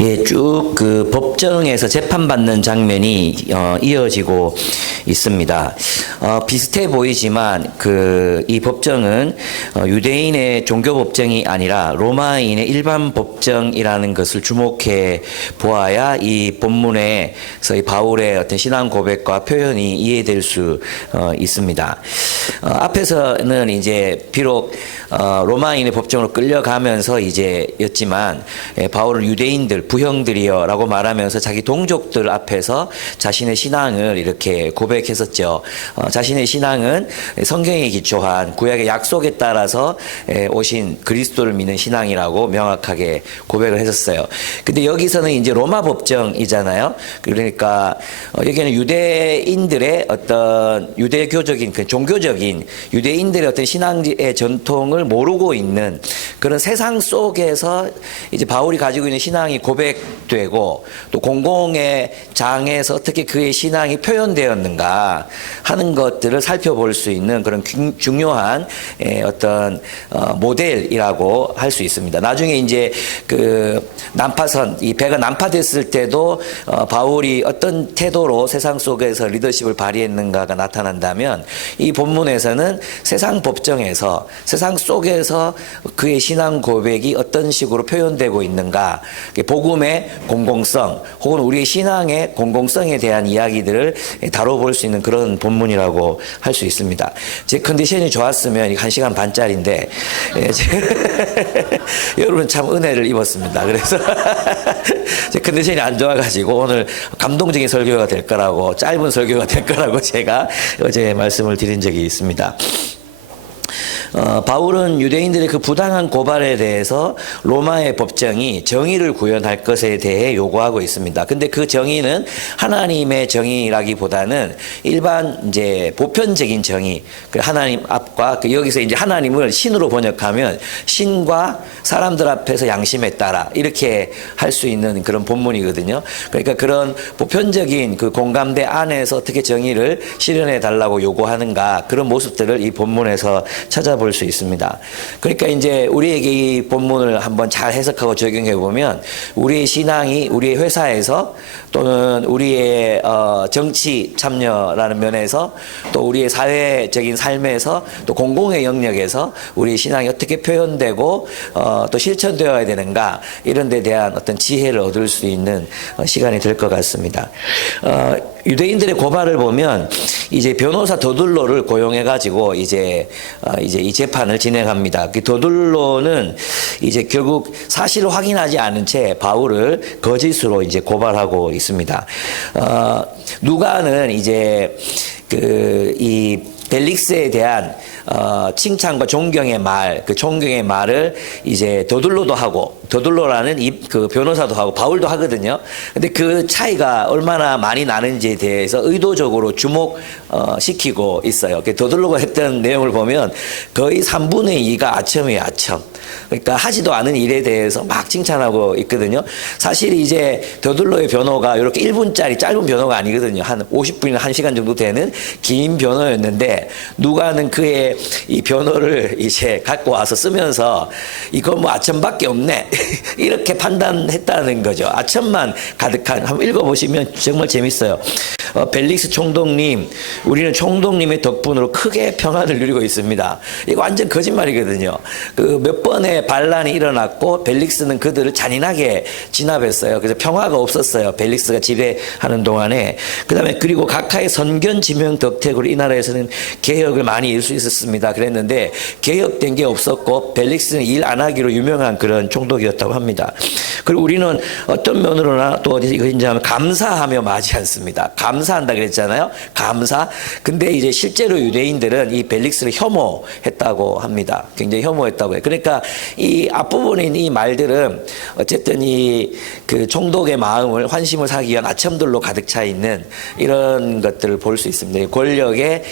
예, 쭉 그 법정에서 재판받는 장면이 이어지고 있습니다. 비슷해 보이지만 이 법정은 유대인의 종교 법정이 아니라 로마인의 일반 법정이라는 것을 주목해 보아야 이 본문에서 이 바울의 어떤 신앙 고백과 표현이 이해될 수 있습니다. 앞에서는 이제 비록 로마인의 법정으로 끌려가면서 였지만 바울은 유대인들 부형들이여라고 말하면서 자기 동족들 앞에서 자신의 신앙을 이렇게 고백했었죠. 자신의 신앙은 성경에 기초한 구약의 약속에 따라서 오신 그리스도를 믿는 신앙이라고 명확하게 고백을 했었어요. 근데 여기서는 이제 로마 법정이잖아요. 그러니까 여기는 유대인들의 어떤 유대교적인 그 종교적인 유대인들의 어떤 신앙의 전통을 모르고 있는 그런 세상 속에서 이제 바울이 가지고 있는 신앙이 고백되고 또 공공의 장에서 어떻게 그의 신앙이 표현되었는가 하는 것들을 살펴볼 수 있는 그런 중요한 어떤 모델이라고 할 수 있습니다. 나중에 이제 그 난파선 이 배가 난파됐을 때도 바울이 어떤 태도로 세상 속에서 리더십을 발휘했는가가 나타난다면 이 본문에서는 세상 법정에서 세상 속에서 그의 신앙 고백이 어떤 식으로 표현되고 있는가, 복음의 공공성 혹은 우리의 신앙의 공공성에 대한 이야기들을 다뤄볼 수 있는 그런 본문이라고 할 수 있습니다. 제 컨디션이 좋았으면 1시간 반짜리인데 여러분 참 은혜를 입었습니다. 그래서 제 컨디션이 안 좋아가지고 오늘 감동적인 설교가 될 거라고 짧은 설교가 될 거라고 제가 어제 말씀을 드린 적이 있습니다. 바울은 유대인들의 그 부당한 고발에 대해서 로마의 법정이 정의를 구현할 것에 대해 요구하고 있습니다. 근데 그 정의는 하나님의 정의라기보다는 일반 이제 보편적인 정의, 그 하나님 앞과 여기서 이제 하나님을 신으로 번역하면 신과 사람들 앞에서 양심에 따라 이렇게 할 수 있는 그런 본문이거든요. 그러니까 그런 보편적인 그 공감대 안에서 어떻게 정의를 실현해 달라고 요구하는가 그런 모습들을 이 본문에서 찾아볼 수 있습니다. 그러니까 이제 우리에게 이 본문을 한번 잘 해석하고 적용해 보면 우리의 신앙이 우리의 회사에서 또는 우리의 정치 참여라는 면에서 또 우리의 사회적인 삶에서 또 공공의 영역에서 우리의 신앙이 어떻게 표현되고 또 실천되어야 되는가 이런 데 대한 어떤 지혜를 얻을 수 있는 시간이 될 것 같습니다. 유대인들의 고발을 보면 이제 변호사 더둘로를 고용해 가지고 이제 이 재판을 진행합니다. 그 더둘로는 이제 결국 사실을 확인하지 않은 채 바울을 거짓으로 이제 고발하고 있습니다. 누가는 이제 이 벨릭스에 대한 칭찬과 존경의 말, 그 존경의 말을 이제 더둘로도 하고, 더둘로라는 그 변호사도 하고, 바울도 하거든요. 근데 그 차이가 얼마나 많이 나는지에 대해서 의도적으로 주목시키고 있어요. 더둘로가 했던 내용을 보면 거의 3분의 2가 아첨이에요, 아첨. 그러니까 하지도 않은 일에 대해서 막 칭찬하고 있거든요. 사실 이제 더둘로의 변호가 이렇게 1분짜리 짧은 변호가 아니거든요. 한 50분이나 1시간 정도 되는 긴 변호였는데 누가는 그의 이 변호를 이제 갖고 와서 쓰면서 이거 뭐 아첨밖에 없네. 이렇게 판단했다는 거죠. 아첨만 가득한 한번 읽어보시면 정말 재밌어요. 벨릭스 총독님, 우리는 총독님의 덕분으로 크게 평안을 누리고 있습니다. 이거 완전 거짓말이거든요. 그 몇 번의 반란이 일어났고 벨릭스는 그들을 잔인하게 진압했어요. 그래서 평화가 없었어요. 벨릭스가 지배하는 동안에. 그다음에 그리고 각하의 선견 지명 덕택으로 이 나라에서는 개혁을 많이 이룰 수 있었습니다. 그랬는데 개혁된 게 없었고 벨릭스는 일 안 하기로 유명한 그런 총독이었다고 합니다. 그리고 우리는 어떤 면으로나 또 이거 인정하면 감사하며 맞지 않습니다. 감사한다 그랬잖아요. 감사. 근데 이제 실제로 유대인들은 이 벨릭스를 혐오했다고 합니다. 굉장히 혐오했다고 해요. 그러니까 이 앞부분에 있는 이 말들은 어쨌든 그 총독의 마음을 환심을 사기 위한 아첨들로 가득 차 있는 이런 것들을 볼 수 있습니다. 권력의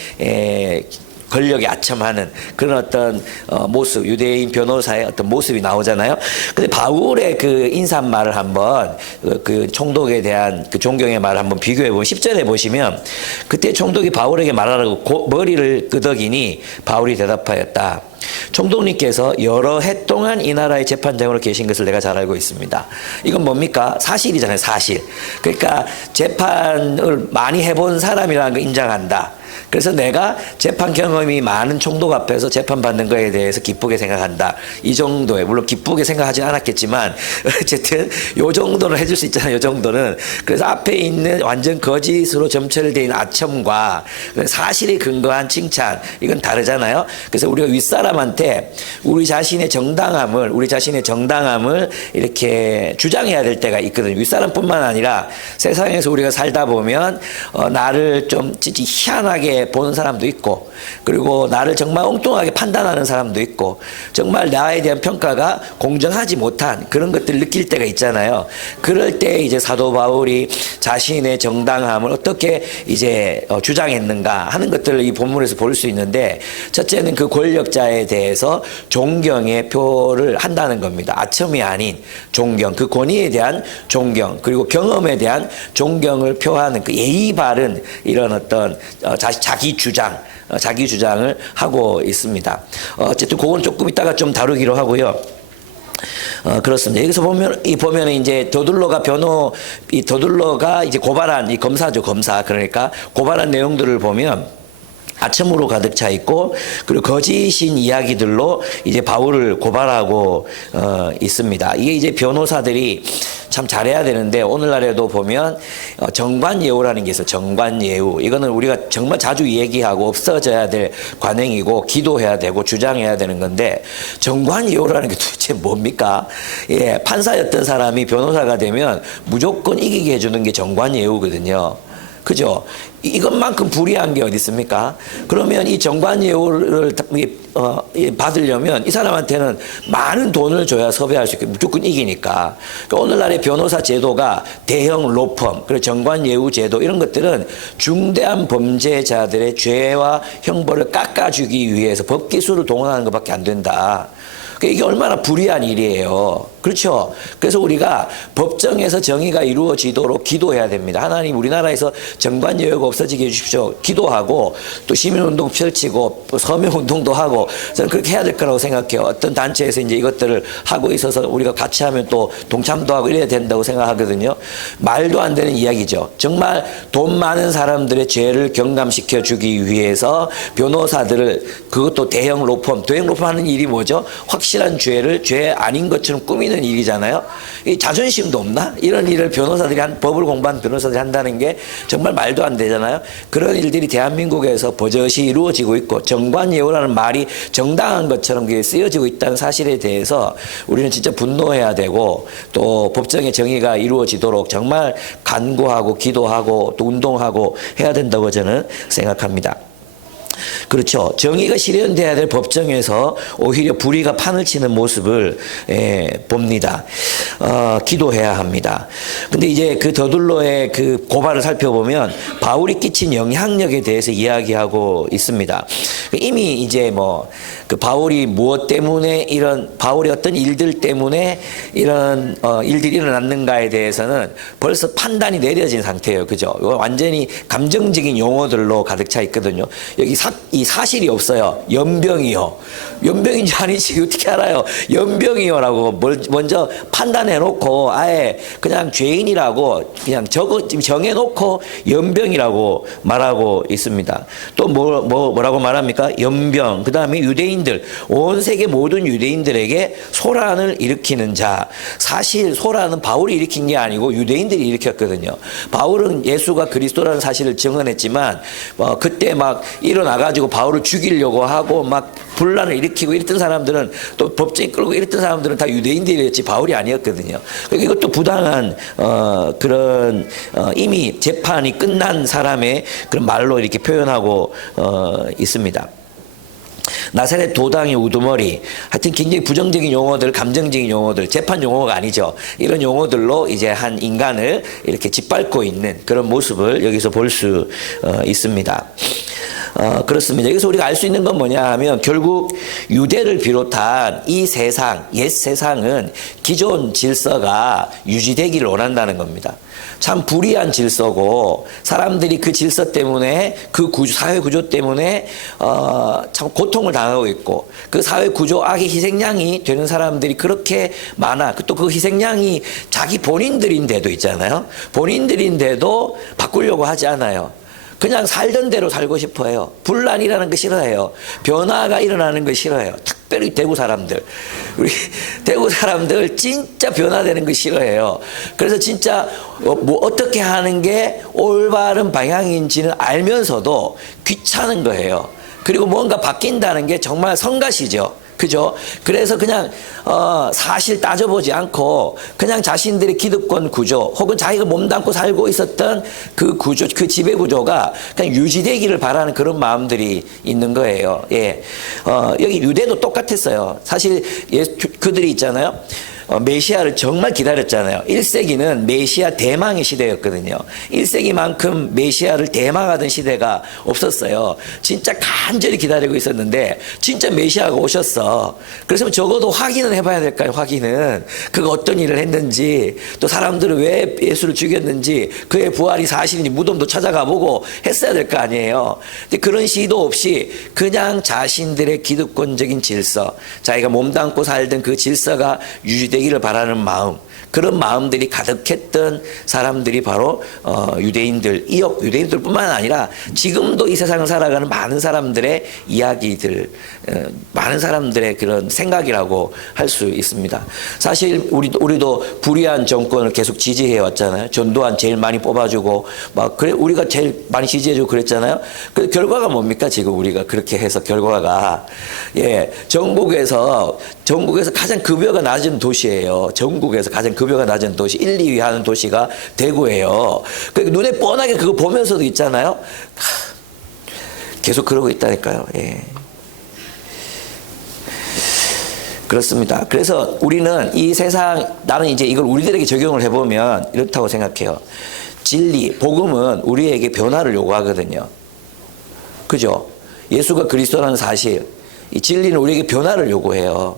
권력에 아첨하는 그런 어떤 모습, 유대인 변호사의 어떤 모습이 나오잖아요. 근데 바울의 그 인사말을 한번 그 총독에 대한 그 존경의 말을 한번 비교해 보면 10절에 보시면 그때 총독이 바울에게 말하라고 머리를 끄덕이니 바울이 대답하였다. 총독님께서 여러 해 동안 이 나라의 재판장으로 계신 것을 내가 잘 알고 있습니다. 이건 뭡니까? 사실이잖아요, 사실. 그러니까 재판을 많이 해본 사람이라는 걸 인정한다. 그래서 내가 재판 경험이 많은 총독 앞에서 재판받는 거에 대해서 기쁘게 생각한다. 이 정도에, 물론 기쁘게 생각하진 않았겠지만 어쨌든 요 정도는 해줄 수 있잖아요. 요 정도는. 그래서 앞에 있는 완전 거짓으로 점철되어 있는 아첨과 사실에 근거한 칭찬, 이건 다르잖아요. 그래서 우리가 윗사람한테 우리 자신의 정당함을 이렇게 주장해야 될 때가 있거든요. 윗사람뿐만 아니라 세상에서 우리가 살다 보면 나를 좀 희한하게 보는 사람도 있고, 그리고 나를 정말 엉뚱하게 판단하는 사람도 있고, 정말 나에 대한 평가가 공정하지 못한 그런 것들을 느낄 때가 있잖아요. 그럴 때 이제 사도 바울이 자신의 정당함을 어떻게 이제 주장했는가 하는 것들을 이 본문에서 볼 수 있는데, 첫째는 그 권력자에 대해서 존경의 표를 한다는 겁니다. 아첨이 아닌 존경, 그 권위에 대한 존경, 그리고 경험에 대한 존경을 표하는 그 예의 바른 이런 어떤 자기 주장을 하고 있습니다. 어쨌든 그건 조금 이따가 좀 다루기로 하고요. 그렇습니다. 여기서 보면 이제 더둘러가 이제 고발한 이 검사죠, 검사. 그러니까 고발한 내용들을 보면 아첨으로 가득 차 있고, 그리고 거짓인 이야기들로 이제 바울을 고발하고 있습니다. 이게 이제 변호사들이 참 잘해야 되는데, 오늘날에도 보면 정관예우라는 게 있어요. 정관예우. 이거는 우리가 정말 자주 얘기하고 없어져야 될 관행이고, 기도해야 되고 주장해야 되는 건데, 정관예우라는 게 도대체 뭡니까? 예, 판사였던 사람이 변호사가 되면 무조건 이기게 해주는 게 정관예우거든요. 그죠? 이것만큼 불이한 게 어디 있습니까? 그러면 이 정관예우를 받으려면 이 사람한테는 많은 돈을 줘야 섭외할 수 있고, 무조건 이기니까. 그러니까 오늘날의 변호사 제도가 대형 로펌, 그리고 정관예우 제도, 이런 것들은 중대한 범죄자들의 죄와 형벌을 깎아주기 위해서 법기술을 동원하는 것밖에 안 된다. 이게 얼마나 불의한 일이에요. 그렇죠? 그래서 우리가 법정에서 정의가 이루어지도록 기도해야 됩니다. 하나님, 우리나라에서 정관예우가 없어지게 해주십시오. 기도하고, 또 시민운동 펼치고, 서명운동도 하고, 저는 그렇게 해야 될 거라고 생각해요. 어떤 단체에서 이제 이것들을 하고 있어서 우리가 같이 하면 또 동참도 하고 이래야 된다고 생각하거든요. 말도 안 되는 이야기죠. 정말 돈 많은 사람들의 죄를 경감시켜 주기 위해서 변호사들을, 그것도 대형 로펌 하는 일이 뭐죠? 확실한 죄를 죄 아닌 것처럼 꾸미는 일이잖아요. 이 자존심도 없나? 이런 일을 법을 공부한 변호사들이 한다는 게 정말 말도 안 되잖아요. 그런 일들이 대한민국에서 버젓이 이루어지고 있고, 정관예우라는 말이 정당한 것처럼 그게 쓰여지고 있다는 사실에 대해서 우리는 진짜 분노해야 되고, 또 법정의 정의가 이루어지도록 정말 간구하고 기도하고 또 운동하고 해야 된다고 저는 생각합니다. 그렇죠. 정의가 실현돼야 될 법정에서 오히려 불의가 판을 치는 모습을 봅니다. 기도해야 합니다. 근데 이제 그 더둘러의 그 고발을 살펴보면 바울이 끼친 영향력에 대해서 이야기하고 있습니다. 이미 이제 그 바울이 무엇 때문에 바울의 어떤 일들 때문에 이런 일들이 일어났는가에 대해서는 벌써 판단이 내려진 상태예요. 그죠? 완전히 감정적인 용어들로 가득 차 있거든요. 여기 이 사실이 없어요. 연병이요. 연병인지 아닌지 어떻게 알아요? 연병이요라고 먼저 판단해놓고 아예 그냥 죄인이라고 그냥 정해놓고 연병이라고 말하고 있습니다. 또 뭐라고 말합니까? 연병. 그 다음에 유대인들, 온 세계 모든 유대인들에게 소란을 일으키는 자. 사실 소란은 바울이 일으킨 게 아니고 유대인들이 일으켰거든요. 바울은 예수가 그리스도라는 사실을 증언했지만 그때 막 일어나가지고 바울을 죽이려고 하고 막 분란을 일으키고 이랬던 사람들은, 또 법정에 끌고 이랬던 사람들은 다 유대인들이었지 바울이 아니었거든요. 그러니까 이것도 부당한 그런 이미 재판이 끝난 사람의 그런 말로 이렇게 표현하고 있습니다. 나사렛 도당의 우두머리, 하여튼 굉장히 부정적인 용어들, 감정적인 용어들, 재판 용어가 아니죠. 이런 용어들로 이제 한 인간을 이렇게 짓밟고 있는 그런 모습을 여기서 볼 수 있습니다. 그렇습니다. 여기서 우리가 알 수 있는 건 뭐냐 하면 결국 유대를 비롯한 이 세상, 옛 세상은 기존 질서가 유지되기를 원한다는 겁니다. 참 불이한 질서고 사람들이 그 질서 때문에 그 사회 구조 때문에 참 고통을 당하고 있고 그 사회 구조 악의 희생양이 되는 사람들이 그렇게 많아. 또 그 희생양이 자기 본인들인데도 있잖아요. 본인들인데도 바꾸려고 하지 않아요. 그냥 살던 대로 살고 싶어 해요. 분란이라는 거 싫어해요. 변화가 일어나는 거 싫어해요. 특별히 대구 사람들. 우리 대구 사람들 진짜 변화되는 거 싫어해요. 그래서 진짜 뭐 어떻게 하는 게 올바른 방향인지는 알면서도 귀찮은 거예요. 그리고 뭔가 바뀐다는 게 정말 성가시죠. 그죠? 그래서 그냥 사실 따져보지 않고 그냥 자신들의 기득권 구조 혹은 자기가 몸담고 살고 있었던 그 구조, 그 지배 구조가 그냥 유지되기를 바라는 그런 마음들이 있는 거예요. 예, 여기 유대도 똑같았어요. 사실 그들이 있잖아요. 메시아를 정말 기다렸잖아요. 1세기는 메시아 대망의 시대였거든요. 1세기만큼 메시아를 대망하던 시대가 없었어요. 진짜 간절히 기다리고 있었는데 진짜 메시아가 오셨어. 그래서 적어도 확인은 해봐야 될까요? 확인은. 그가 어떤 일을 했는지 또 사람들은 왜 예수를 죽였는지 그의 부활이 사실인지 무덤도 찾아가 보고 했어야 될 거 아니에요. 근데 그런 시도 없이 그냥 자신들의 기득권적인 질서, 자기가 몸담고 살던 그 질서가 유지되기를 바라는 마음, 그런 마음들이 가득했던 사람들이 바로 유대인들, 유대인들뿐만 아니라 지금도 이 세상을 살아가는 많은 사람들의 이야기들, 많은 사람들의 그런 생각이라고 할 수 있습니다. 사실 우리도 불의한 정권을 계속 지지해 왔잖아요. 전두환 제일 많이 뽑아주고 막 그래 우리가 제일 많이 지지해주고 그랬잖아요. 그 결과가 뭡니까? 지금 우리가 그렇게 해서 결과가 전국에서 가장 급여가 낮은 도시예요. 전국에서 가장 급여가 낮은 도시 1, 2위 하는 도시가 대구예요. 눈에 뻔하게 그거 보면서도 있잖아요. 계속 그러고 있다니까요. 예. 그렇습니다. 그래서 우리는 이 세상, 나는 이제 이걸 우리들에게 적용을 해보면 이렇다고 생각해요. 진리, 복음은 우리에게 변화를 요구하거든요. 그죠? 예수가 그리스도라는 사실, 이 진리는 우리에게 변화를 요구해요.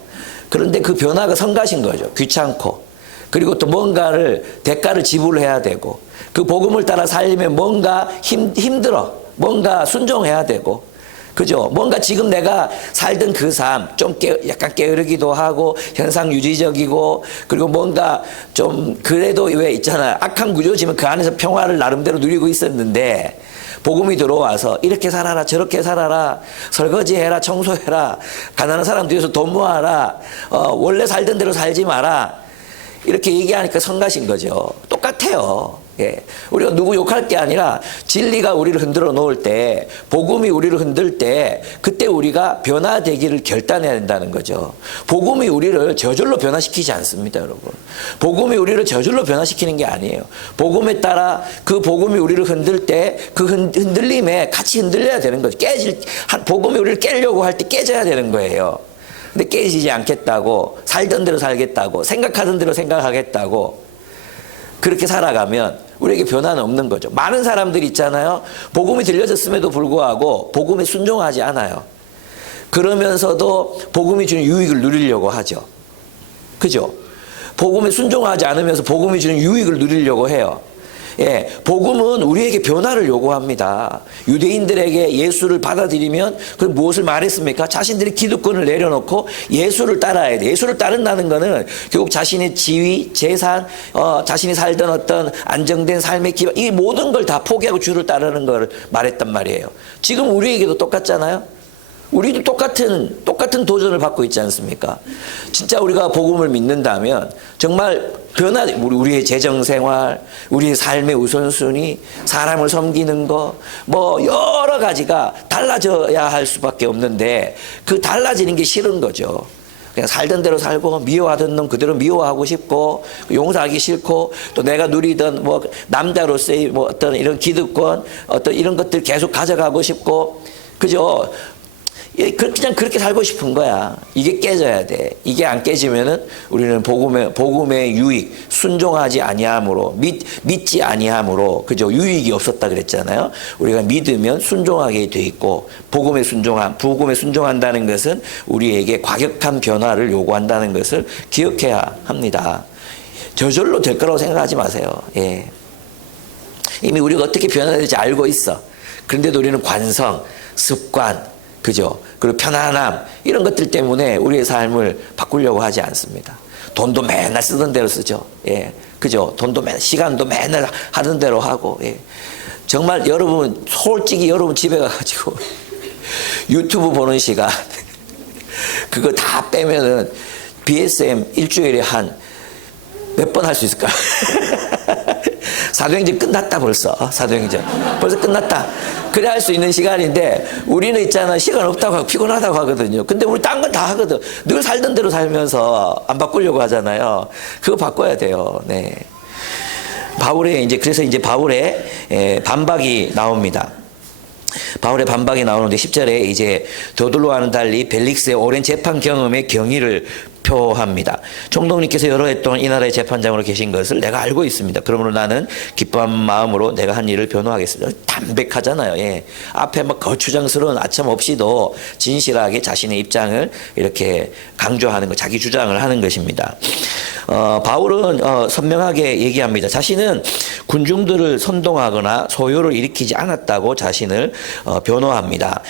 그런데 그 변화가 성가신 거죠. 귀찮고. 그리고 또 뭔가를, 대가를 지불해야 되고, 그 복음을 따라 살려면 뭔가 힘들어. 뭔가 순종해야 되고. 그죠? 뭔가 지금 내가 살던 그 삶, 좀 약간 게으르기도 하고, 현상 유지적이고, 그리고 뭔가 좀, 그래도 왜 있잖아요. 악한 구조지만 그 안에서 평화를 나름대로 누리고 있었는데, 복음이 들어와서 이렇게 살아라, 저렇게 살아라, 설거지해라, 청소해라, 가난한 사람 뒤에서 돈 모아라, 원래 살던 대로 살지 마라. 이렇게 얘기하니까 성가신 거죠. 똑같아요. 예. 우리가 누구 욕할 게 아니라 진리가 우리를 흔들어 놓을 때, 복음이 우리를 흔들 때, 그때 우리가 변화되기를 결단해야 된다는 거죠. 복음이 우리를 저절로 변화시키지 않습니다, 여러분. 복음이 우리를 저절로 변화시키는 게 아니에요. 복음에 따라 그 복음이 우리를 흔들 때 그 흔들림에 같이 흔들려야 되는 거죠. 복음이 우리를 깨려고 할 때 깨져야 되는 거예요. 근데 깨지지 않겠다고, 살던 대로 살겠다고, 생각하던 대로 생각하겠다고, 그렇게 살아가면 우리에게 변화는 없는 거죠. 많은 사람들이 있잖아요. 복음이 들려졌음에도 불구하고 복음에 순종하지 않아요. 그러면서도 복음이 주는 유익을 누리려고 하죠. 그죠? 복음에 순종하지 않으면서 복음이 주는 유익을 누리려고 해요. 예, 복음은 우리에게 변화를 요구합니다. 유대인들에게 예수를 받아들이면 그 무엇을 말했습니까? 자신들의 기득권을 내려놓고 예수를 따라야 돼. 예수를 따른다는 것은 결국 자신의 지위, 재산, 자신이 살던 어떤 안정된 삶의 기반, 이 모든 걸 다 포기하고 주를 따르는 걸 말했단 말이에요. 지금 우리에게도 똑같잖아요. 우리도 똑같은 도전을 받고 있지 않습니까? 진짜 우리가 복음을 믿는다면 정말 우리의 재정생활, 우리의 삶의 우선순위, 사람을 섬기는 거, 뭐 여러 가지가 달라져야 할 수밖에 없는데 그 달라지는 게 싫은 거죠. 그냥 살던 대로 살고 미워하던 놈 그대로 미워하고 싶고 용서하기 싫고 또 내가 누리던 뭐 남자로서의 뭐 어떤 이런 기득권 어떤 이런 것들 계속 가져가고 싶고 그죠? 그냥 그렇게 살고 싶은 거야. 이게 깨져야 돼. 이게 안 깨지면은 우리는 복음의 유익, 순종하지 아니함으로, 믿지 아니함으로, 그죠? 유익이 없었다 그랬잖아요. 우리가 믿으면 순종하게 돼 있고, 복음에 순종한다는 것은 우리에게 과격한 변화를 요구한다는 것을 기억해야 합니다. 저절로 될 거라고 생각하지 마세요. 예. 이미 우리가 어떻게 변화해야 될지 알고 있어. 그런데도 우리는 관성, 습관, 그죠? 그리고 편안함, 이런 것들 때문에 우리의 삶을 바꾸려고 하지 않습니다. 돈도 맨날 쓰던 대로 쓰죠. 예. 그죠? 돈도 맨날, 시간도 맨날 하던 대로 하고, 예. 정말 여러분, 솔직히 여러분 집에 가가지고 유튜브 보는 시간, 그거 다 빼면은 BSM 일주일에 한 몇 번 할 수 있을까? 사도행전 끝났다 벌써. 사도행전 벌써 끝났다. 그래 할 수 있는 시간인데 우리는 있잖아, 시간 없다고 하고 피곤하다고 하거든요. 근데 우리 딴 건 다 하거든. 늘 살던 대로 살면서 안 바꾸려고 하잖아요. 그거 바꿔야 돼요. 네. 그래서 이제 바울의 반박이 나옵니다. 바울의 반박이 나오는데 10절에 이제 더둘로와는 달리 벨릭스의 오랜 재판 경험의 경위를 표합니다. 총독님께서 여러 해 동안 이 나라의 재판장으로 계신 것을 내가 알고 있습니다. 그러므로 나는 기뻐한 마음으로 내가 한 일을 변호하겠습니다. 담백하잖아요. 예. 앞에 막 거추장스러운 아첨 없이도 진실하게 자신의 입장을 이렇게 강조하는 것, 자기 주장을 하는 것입니다. 바울은 선명하게 얘기합니다. 자신은 군중들을 선동하거나 소요를 일으키지 않았다고 자신을 변호합니다.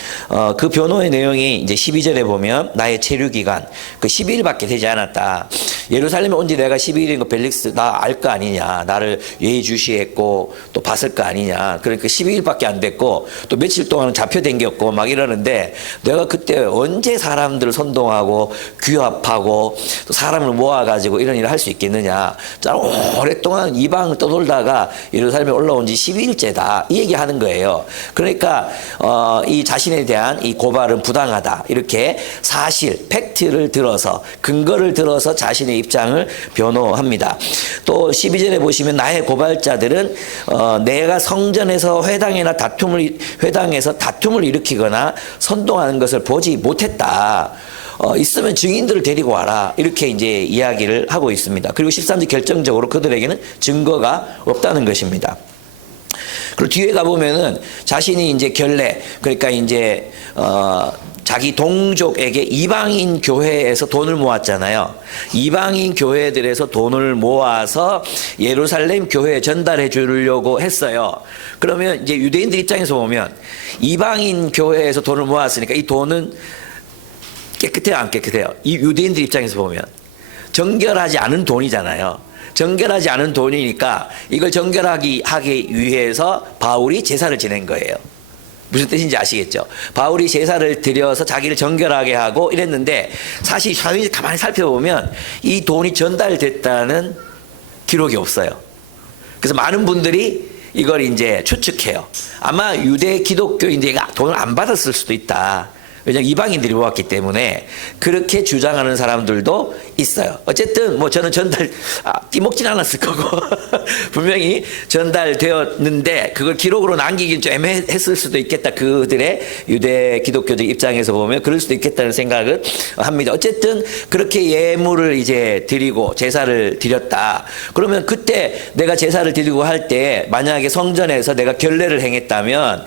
그 변호의 내용이 이제 12절에 보면 나의 체류 기간 그 12일밖에 되지 않았다. 예루살렘에 온 지 내가 12일인 거 벨릭스 나 알 거 아니냐. 나를 예의주시했고 또 봤을 거 아니냐. 그러니까 12일밖에 안 됐고 또 며칠 동안 잡혀댕겼고 막 이러는데 내가 그때 언제 사람들을 선동하고 규합하고 또 사람을 모아가지고 이런 일을 할 수 있겠느냐. 자, 오랫동안 이방을 떠돌다가 예루살렘에 올라온 지 12일째다. 이 얘기하는 거예요. 그러니까 이 자신에 대한 이 고발은 부당하다. 이렇게 사실, 팩트를 들어서 근거를 들어서 자신의 입장을 변호합니다. 또 12절에 보시면 나의 고발자들은 내가 성전에서 회당에서 다툼을 일으키거나 선동하는 것을 보지 못했다. 있으면 증인들을 데리고 와라. 이렇게 이제 이야기를 하고 있습니다. 그리고 13절 결정적으로 그들에게는 증거가 없다는 것입니다. 그리고 뒤에 가보면은 자신이 이제 결례, 그러니까 이제, 자기 동족에게 이방인 교회에서 돈을 모았잖아요. 이방인 교회들에서 돈을 모아서 예루살렘 교회에 전달해 주려고 했어요. 그러면 이제 유대인들 입장에서 보면 이방인 교회에서 돈을 모았으니까 이 돈은 깨끗해요, 안 깨끗해요? 이 유대인들 입장에서 보면 정결하지 않은 돈이잖아요. 정결하지 않은 돈이니까 이걸 정결하기 하기 위해서 바울이 제사를 지낸 거예요. 무슨 뜻인지 아시겠죠? 바울이 제사를 드려서 자기를 정결하게 하고 이랬는데 사실 가만히 살펴보면 이 돈이 전달됐다는 기록이 없어요. 그래서 많은 분들이 이걸 이제 추측해요. 아마 유대 기독교인들이 돈을 안 받았을 수도 있다. 왜냐하면 이방인들이 모았기 때문에 그렇게 주장하는 사람들도 있어요. 어쨌든 뭐 저는 띠먹진 않았을 거고 분명히 전달되었는데 그걸 기록으로 남기긴 좀 애매했을 수도 있겠다. 그들의 유대 기독교적 입장에서 보면 그럴 수도 있겠다는 생각을 합니다. 어쨌든 그렇게 예물을 이제 드리고 제사를 드렸다. 그러면 그때 내가 제사를 드리고 할 때 만약에 성전에서 내가 결례를 행했다면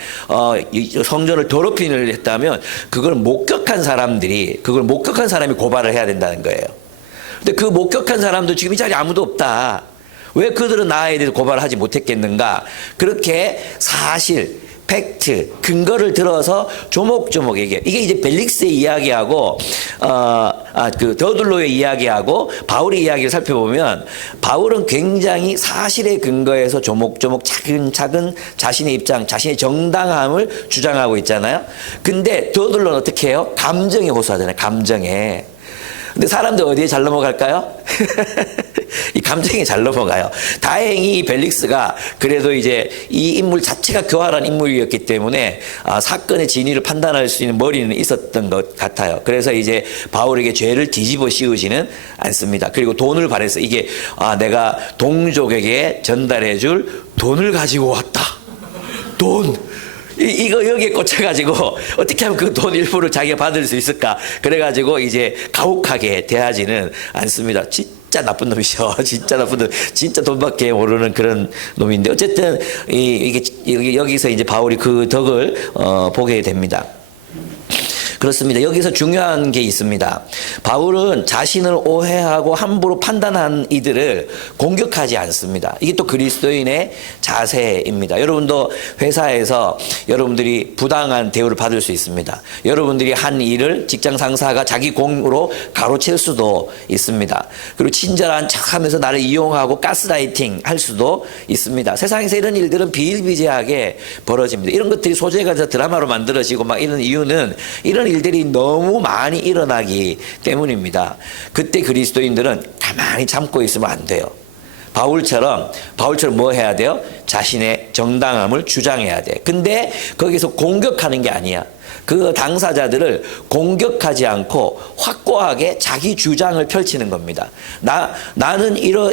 성전을 더럽힌 일을 했다면 그걸 목격한 사람이 고발을 해야 된다는 거예요. 근데 그 목격한 사람도 지금 이 자리에 아무도 없다. 왜 그들은 나에 대해서 고발을 하지 못했겠는가? 그렇게 사실, 팩트, 근거를 들어서 조목조목 얘기해요. 이게 이제 벨릭스의 이야기하고, 그 더둘로의 이야기하고 바울의 이야기를 살펴보면 바울은 굉장히 사실의 근거에서 조목조목 차근차근 자신의 입장, 자신의 정당함을 주장하고 있잖아요. 근데 더둘로는 어떻게 해요? 감정에 호소하잖아요. 감정에. 근데 사람들 어디에 잘 넘어갈까요? 이 감정에 잘 넘어가요. 다행히 벨릭스가 그래도 이제 이 인물 자체가 교활한 인물이었기 때문에 사건의 진위를 판단할 수 있는 머리는 있었던 것 같아요. 그래서 이제 바울에게 죄를 뒤집어 씌우지는 않습니다. 그리고 돈을 바래서 이게 내가 동족에게 전달해 줄 돈을 가지고 왔다. 돈. 이거 여기에 꽂혀가지고 어떻게 하면 그 돈 일부를 자기가 받을 수 있을까? 그래가지고 이제 가혹하게 대하지는 않습니다. 진짜 나쁜 놈이죠. 진짜 나쁜 놈. 진짜 돈밖에 모르는 그런 놈인데 어쨌든 이게 여기서 이제 바울이 그 덕을 보게 됩니다. 그렇습니다. 여기서 중요한 게 있습니다. 바울은 자신을 오해하고 함부로 판단한 이들을 공격하지 않습니다. 이게 또 그리스도인의 자세입니다. 여러분도 회사에서 여러분들이 부당한 대우를 받을 수 있습니다. 여러분들이 한 일을 직장 상사가 자기 공으로 가로챌 수도 있습니다. 그리고 친절한 척하면서 나를 이용하고 가스라이팅 할 수도 있습니다. 세상에서 이런 일들은 비일비재하게 벌어집니다. 이런 것들이 소재가 드라마로 만들어지고 막 이런 이유는 이런 일들이 너무 많이 일어나기 때문입니다. 그때 그리스도인들은 가만히 참고 있으면 안 돼요. 바울처럼 뭐 해야 돼요? 자신의 정당함을 주장해야 돼. 근데 거기서 공격하는 게 아니야. 그 당사자들을 공격하지 않고 확고하게 자기 주장을 펼치는 겁니다. 나는 이런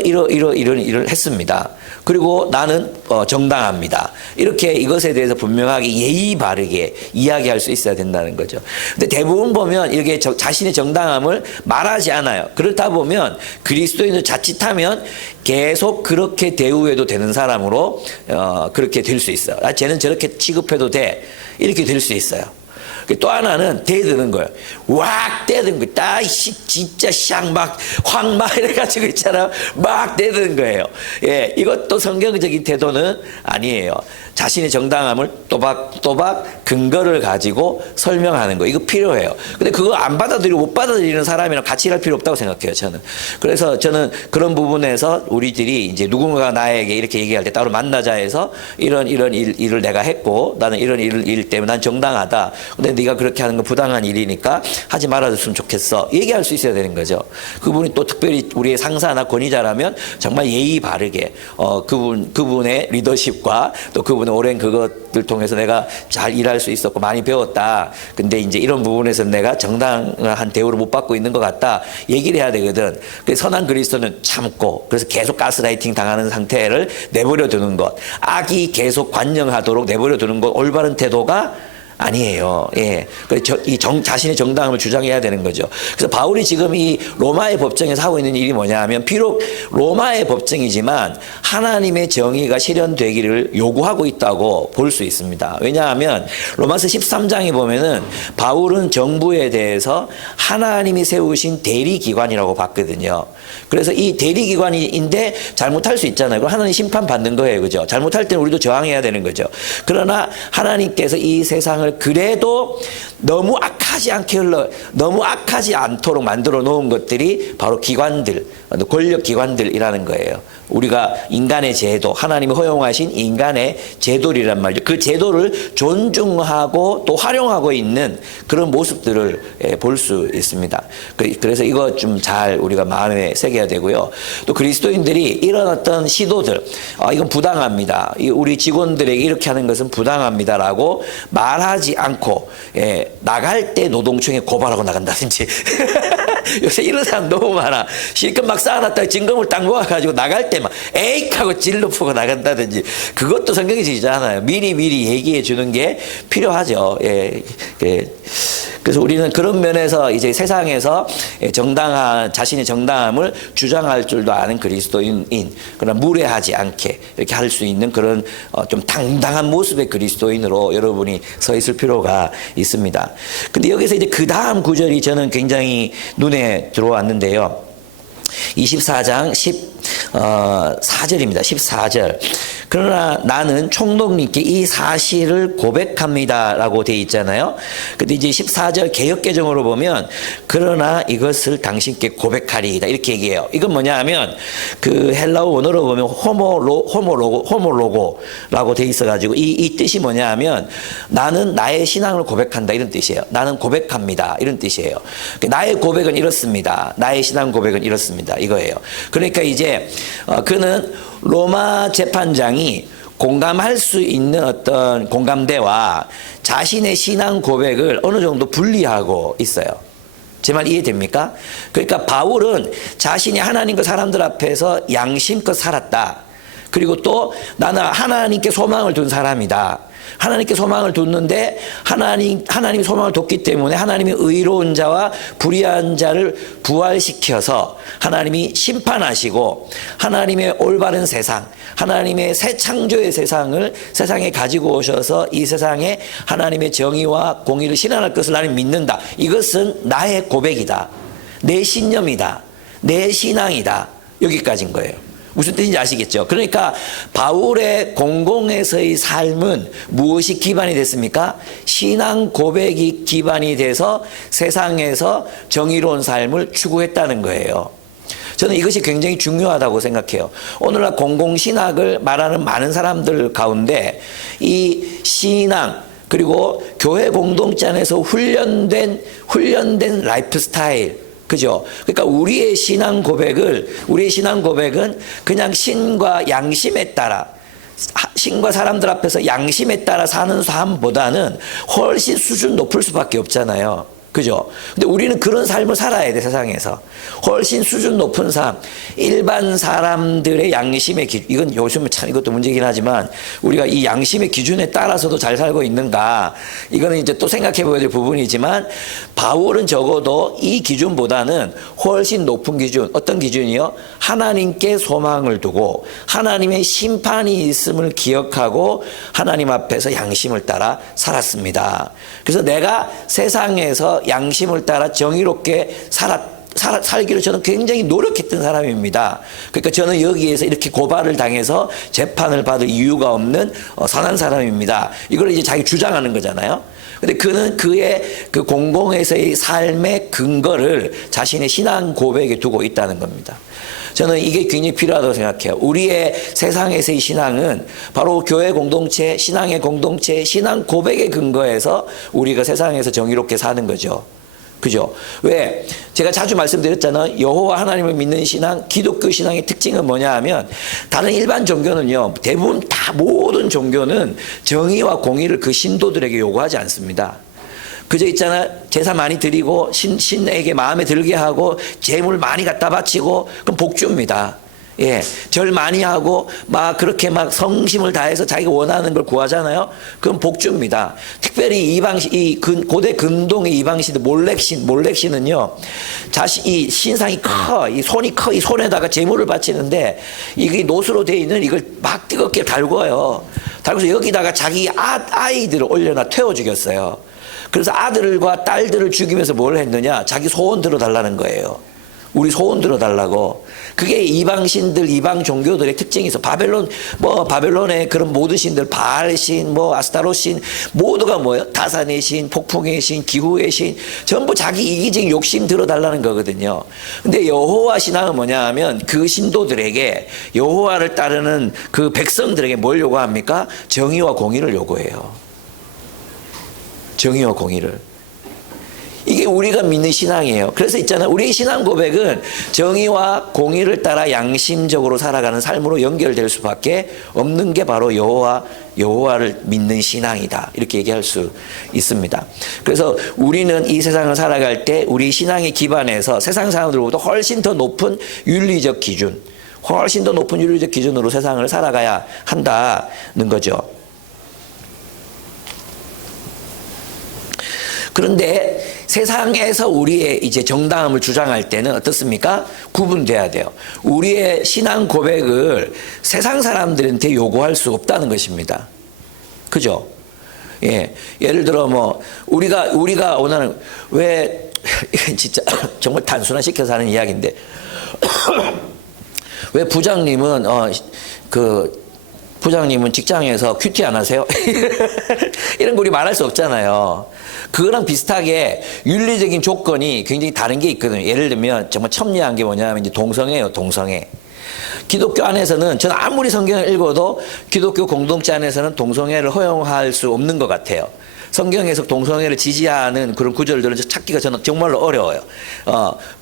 했습니다. 그리고 나는 정당합니다. 이렇게 이것에 대해서 분명하게 예의 바르게 이야기할 수 있어야 된다는 거죠. 근데 대부분 보면 이렇게 자신의 정당함을 말하지 않아요. 그렇다 보면 그리스도인을 자칫하면 계속 그렇게 대우해도 되는 사람으로 그렇게 될 수 있어요. 쟤는 저렇게 취급해도 돼. 이렇게 될 수 있어요. 또 하나는 대드는 거예요. 왁 대드는 거예요. 진짜 확 막 이래가지고 있잖아요. 막 대드는 거예요. 예, 이것도 성경적인 태도는 아니에요. 자신의 정당함을 또박 근거를 가지고 설명하는 거. 이거 필요해요. 근데 그거 안 받아들이고 못 받아들이는 사람이랑 같이 일할 필요 없다고 생각해요, 저는. 그래서 저는 그런 부분에서 우리들이 이제 누군가가 나에게 이렇게 얘기할 때 따로 만나자 해서 이런 일을 내가 했고 나는 이런 일 때문에 난 정당하다. 근데 네가 그렇게 하는 건 부당한 일이니까 하지 말아줬으면 좋겠어. 얘기할 수 있어야 되는 거죠. 그분이 또 특별히 우리의 상사나 권위자라면 정말 예의 바르게 그분의 리더십과 또 그분의 오랜 그것들 통해서 내가 잘 일할 수 있었고 많이 배웠다. 근데 이제 이런 부분에서 내가 정당한 대우를 못 받고 있는 것 같다. 얘기를 해야 되거든. 그래서 선한 그리스도는 참고 그래서 계속 가스라이팅 당하는 상태를 내버려 두는 것. 악이 계속 관영하도록 내버려 두는 것. 올바른 태도가 아니에요. 예. 자신의 정당함을 주장해야 되는 거죠. 그래서 바울이 지금 이 로마의 법정에서 하고 있는 일이 뭐냐 하면 비록 로마의 법정이지만 하나님의 정의가 실현되기를 요구하고 있다고 볼 수 있습니다. 왜냐하면 로마서 13장에 보면은 바울은 정부에 대해서 하나님이 세우신 대리기관이라고 봤거든요. 그래서 이 대리기관인데 잘못할 수 있잖아요. 그럼 하나님 심판받는 거예요. 그죠? 잘못할 때는 우리도 저항해야 되는 거죠. 그러나 하나님께서 이 세상을 그래도 너무 악하지 않도록 만들어 놓은 것들이 바로 기관들, 권력 기관들이라는 거예요. 우리가 인간의 제도, 하나님이 허용하신 인간의 제도리란 말이죠. 그 제도를 존중하고 또 활용하고 있는 그런 모습들을 볼 수 있습니다. 그래서 이거 좀 잘 우리가 마음에 새겨야 되고요. 또 그리스도인들이 이런 어떤 시도들, 이건 부당합니다. 우리 직원들에게 이렇게 하는 것은 부당합니다라고 말하지 않고 나갈 때 노동청에 고발하고 나간다든지 요새 이런 사람 너무 많아. 실컷 막 쌓아놨다가 진검을 딱 모아가지고 나갈 때 막 에익 하고 진로 푸고 나간다든지 그것도 성경이 지지 않아요. 미리 얘기해 주는 게 필요하죠. 예. 그래서 우리는 그런 면에서 이제 세상에서 자신의 정당함을 주장할 줄도 아는 그리스도인, 그러나 무례하지 않게 이렇게 할 수 있는 그런 좀 당당한 모습의 그리스도인으로 여러분이 서 있을 필요가 있습니다. 근데 여기서 이제 그 다음 구절이 저는 굉장히 눈에 들어왔는데요. 24장 14절입니다. 14절. 그러나 나는 총독님께 이 사실을 고백합니다라고 되어 있잖아요. 근데 이제 14절 개역개정으로 보면 그러나 이것을 당신께 고백하리이다 이렇게 얘기해요. 이건 뭐냐 하면 그 헬라어 원어로 보면 호모로고라고 되어 있어가지고 이 뜻이 뭐냐 하면 나는 나의 신앙을 고백한다 이런 뜻이에요. 나는 고백합니다 이런 뜻이에요. 나의 고백은 이렇습니다. 나의 신앙 고백은 이렇습니다 이거예요. 그러니까 이제 그는 로마 재판장이 공감할 수 있는 어떤 공감대와 자신의 신앙 고백을 어느 정도 분리하고 있어요. 제 말 이해됩니까? 그러니까 바울은 자신이 하나님과 사람들 앞에서 양심껏 살았다. 그리고 또 나는 하나님께 소망을 둔 사람이다. 하나님께 소망을 뒀는데 하나님이 소망을 뒀기 때문에 하나님이 의로운 자와 불의한 자를 부활시켜서 하나님이 심판하시고 하나님의 올바른 세상, 하나님의 새 창조의 세상을 세상에 가지고 오셔서 이 세상에 하나님의 정의와 공의를 실현할 것을 나는 믿는다. 이것은 나의 고백이다. 내 신념이다. 내 신앙이다. 여기까지인 거예요. 무슨 뜻인지 아시겠죠? 그러니까 바울의 공공에서의 삶은 무엇이 기반이 됐습니까? 신앙 고백이 기반이 돼서 세상에서 정의로운 삶을 추구했다는 거예요. 저는 이것이 굉장히 중요하다고 생각해요. 오늘날 공공신학을 말하는 많은 사람들 가운데 이 신앙 그리고 교회 공동체 안에서 훈련된 라이프 스타일, 그죠? 그러니까 우리의 신앙 고백은 그냥 신과 양심에 따라, 신과 사람들 앞에서 양심에 따라 사는 삶보다는 훨씬 수준 높을 수밖에 없잖아요. 그죠? 근데 우리는 그런 삶을 살아야 돼, 세상에서. 훨씬 수준 높은 삶. 일반 사람들의 양심의 기준. 이건 요즘은 참 이것도 문제긴 하지만 우리가 이 양심의 기준에 따라서도 잘 살고 있는가. 이거는 이제 또 생각해 봐야 될 부분이지만 바울은 적어도 이 기준보다는 훨씬 높은 기준. 어떤 기준이요? 하나님께 소망을 두고 하나님의 심판이 있음을 기억하고 하나님 앞에서 양심을 따라 살았습니다. 그래서 내가 세상에서 양심을 따라 정의롭게 살기로 저는 굉장히 노력했던 사람입니다. 그러니까 저는 여기에서 이렇게 고발을 당해서 재판을 받을 이유가 없는 선한 사람입니다. 이걸 이제 자기 주장하는 거잖아요. 근데 그는 그의 그 공공에서의 삶의 근거를 자신의 신앙 고백에 두고 있다는 겁니다. 저는 이게 굉장히 필요하다고 생각해요. 우리의 세상에서의 신앙은 바로 교회 공동체, 신앙의 공동체, 신앙 고백의 근거에서 우리가 세상에서 정의롭게 사는 거죠. 그죠? 왜? 제가 자주 말씀드렸잖아요. 여호와 하나님을 믿는 신앙, 기독교 신앙의 특징은 뭐냐 하면 다른 일반 종교는요. 대부분 다 모든 종교는 정의와 공의를 그 신도들에게 요구하지 않습니다. 그저 있잖아, 제사 많이 드리고 신에게 마음에 들게 하고 재물 많이 갖다 바치고 그럼 복 줍니다. 예, 절 많이 하고 막 그렇게 막 성심을 다해서 자기가 원하는 걸 구하잖아요. 그럼 복 줍니다. 특별히 고대 근동의 이방신들 몰렉신은요, 이 신상이 커, 이 손이 커, 이 손에다가 재물을 바치는데 이게 노수로 되어 있는 이걸 막 뜨겁게 달궈요. 달궈서 여기다가 자기 아이들을 올려놔 태워 죽였어요. 그래서 아들과 딸들을 죽이면서 뭘 했느냐? 자기 소원 들어달라는 거예요. 우리 소원 들어달라고. 그게 이방신들, 이방 종교들의 특징이 있어. 바벨론의 그런 모든 신들, 바알신, 아스타롯신, 모두가 뭐예요? 다산의 신, 폭풍의 신, 기후의 신, 전부 자기 이기적인 욕심 들어달라는 거거든요. 근데 여호와 신앙은 뭐냐 하면 그 신도들에게, 여호와를 따르는 그 백성들에게 뭘 요구합니까? 정의와 공의를 요구해요. 정의와 공의를. 이게 우리가 믿는 신앙이에요. 그래서 있잖아요. 우리의 신앙 고백은 정의와 공의를 따라 양심적으로 살아가는 삶으로 연결될 수밖에 없는 게 바로 여호와를 믿는 신앙이다. 이렇게 얘기할 수 있습니다. 그래서 우리는 이 세상을 살아갈 때 우리 신앙의 기반에서 세상 사람들보다 훨씬 더 높은 윤리적 기준, 훨씬 더 높은 윤리적 기준으로 세상을 살아가야 한다는 거죠. 그런데 세상에서 우리의 이제 정당함을 주장할 때는 어떻습니까? 구분돼야 돼요. 우리의 신앙 고백을 세상 사람들한테 요구할 수 없다는 것입니다. 그죠? 예. 예를 들어 우리가 원하는 왜 진짜 정말 단순화시켜서 하는 이야기인데 왜 부장님은 직장에서 큐티 안 하세요? 이런 거 우리 말할 수 없잖아요. 그거랑 비슷하게 윤리적인 조건이 굉장히 다른 게 있거든요. 예를 들면 정말 첨예한 게 뭐냐면 이제 동성애예요, 동성애. 기독교 안에서는 저는 아무리 성경을 읽어도 기독교 공동체 안에서는 동성애를 허용할 수 없는 것 같아요. 성경에서 동성애를 지지하는 그런 구절들을 찾기가 저는 정말로 어려워요.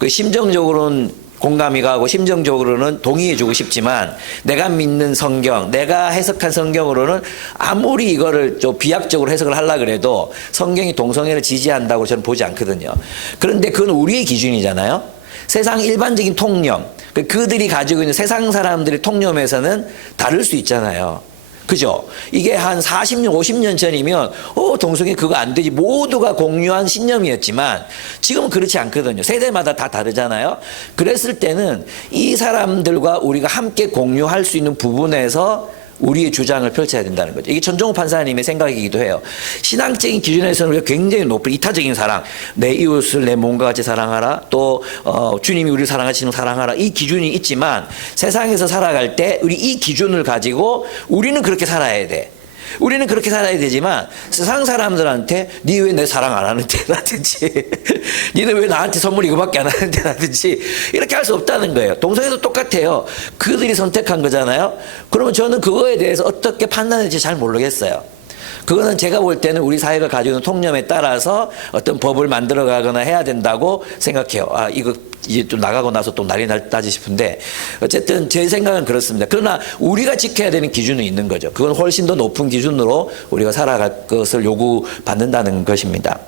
심정적으로는 공감이 가고 심정적으로는 동의해주고 싶지만 내가 믿는 성경, 내가 해석한 성경으로는 아무리 이거를 좀 비약적으로 해석을 하려고 그래도 성경이 동성애를 지지한다고 저는 보지 않거든요. 그런데 그건 우리의 기준이잖아요. 세상 일반적인 통념, 그들이 가지고 있는 세상 사람들의 통념에서는 다를 수 있잖아요. 그죠? 이게 한 40년, 50년 전이면, 동성애 그거 안 되지. 모두가 공유한 신념이었지만, 지금은 그렇지 않거든요. 세대마다 다 다르잖아요. 그랬을 때는 이 사람들과 우리가 함께 공유할 수 있는 부분에서 우리의 주장을 펼쳐야 된다는 거죠. 이게 천정호 판사님의 생각이기도 해요. 신앙적인 기준에서는 우리가 굉장히 높은 이타적인 사랑, 내 이웃을 내 몸과 같이 사랑하라, 또 주님이 우리를 사랑하시는 사랑하라, 이 기준이 있지만 세상에서 살아갈 때 우리 이 기준을 가지고 우리는 그렇게 살아야 돼. 우리는 그렇게 살아야 되지만 세상 사람들한테 니 왜 내 사랑 안 하는데 라든지 니는 왜 나한테 선물 이거밖에 안 하는데 라든지 이렇게 할 수 없다는 거예요. 동성애도 똑같아요. 그들이 선택한 거잖아요. 그러면 저는 그거에 대해서 어떻게 판단할지 잘 모르겠어요. 그거는 제가 볼 때는 우리 사회가 가지고 있는 통념에 따라서 어떤 법을 만들어 가거나 해야 된다고 생각해요. 이거 이제 또 나가고 나서 또 난리 날다지 싶은데 어쨌든 제 생각은 그렇습니다. 그러나 우리가 지켜야 되는 기준은 있는 거죠. 그건 훨씬 더 높은 기준으로 우리가 살아갈 것을 요구받는다는 것입니다.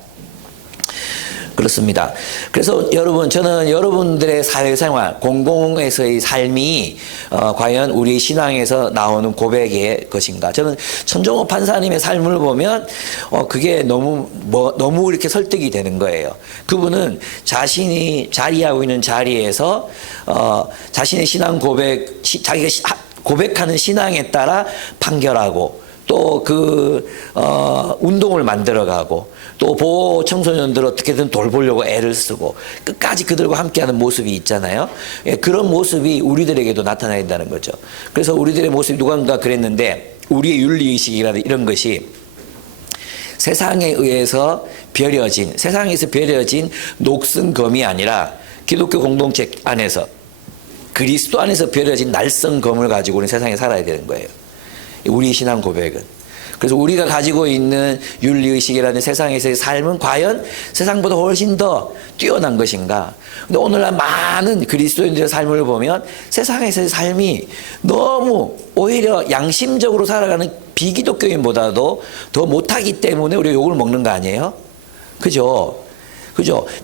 그렇습니다. 그래서 여러분, 저는 여러분들의 사회생활, 공공에서의 삶이 과연 우리 신앙에서 나오는 고백의 것인가. 저는 천정호 판사님의 삶을 보면 그게 너무 이렇게 설득이 되는 거예요. 그분은 자신이 자리하고 있는 자리에서 자신의 신앙 자기가 고백하는 신앙에 따라 판결하고 또 운동을 만들어가고 또 보호 청소년들 어떻게든 돌보려고 애를 쓰고 끝까지 그들과 함께하는 모습이 있잖아요. 그런 모습이 우리들에게도 나타나야 된다는 거죠. 그래서 우리들의 모습이 누군가 그랬는데 우리의 윤리의식이라는 이런 것이 세상에서 버려진 녹슨 검이 아니라 기독교 공동체 안에서 그리스도 안에서 버려진 날선 검을 가지고 우리는 세상에 살아야 되는 거예요. 우리 신앙 고백은. 그래서 우리가 가지고 있는 윤리의식이라는 세상에서의 삶은 과연 세상보다 훨씬 더 뛰어난 것인가. 근데 오늘날 많은 그리스도인들의 삶을 보면 세상에서의 삶이 너무 오히려 양심적으로 살아가는 비기독교인보다도 더 못하기 때문에 우리가 욕을 먹는 거 아니에요? 그죠?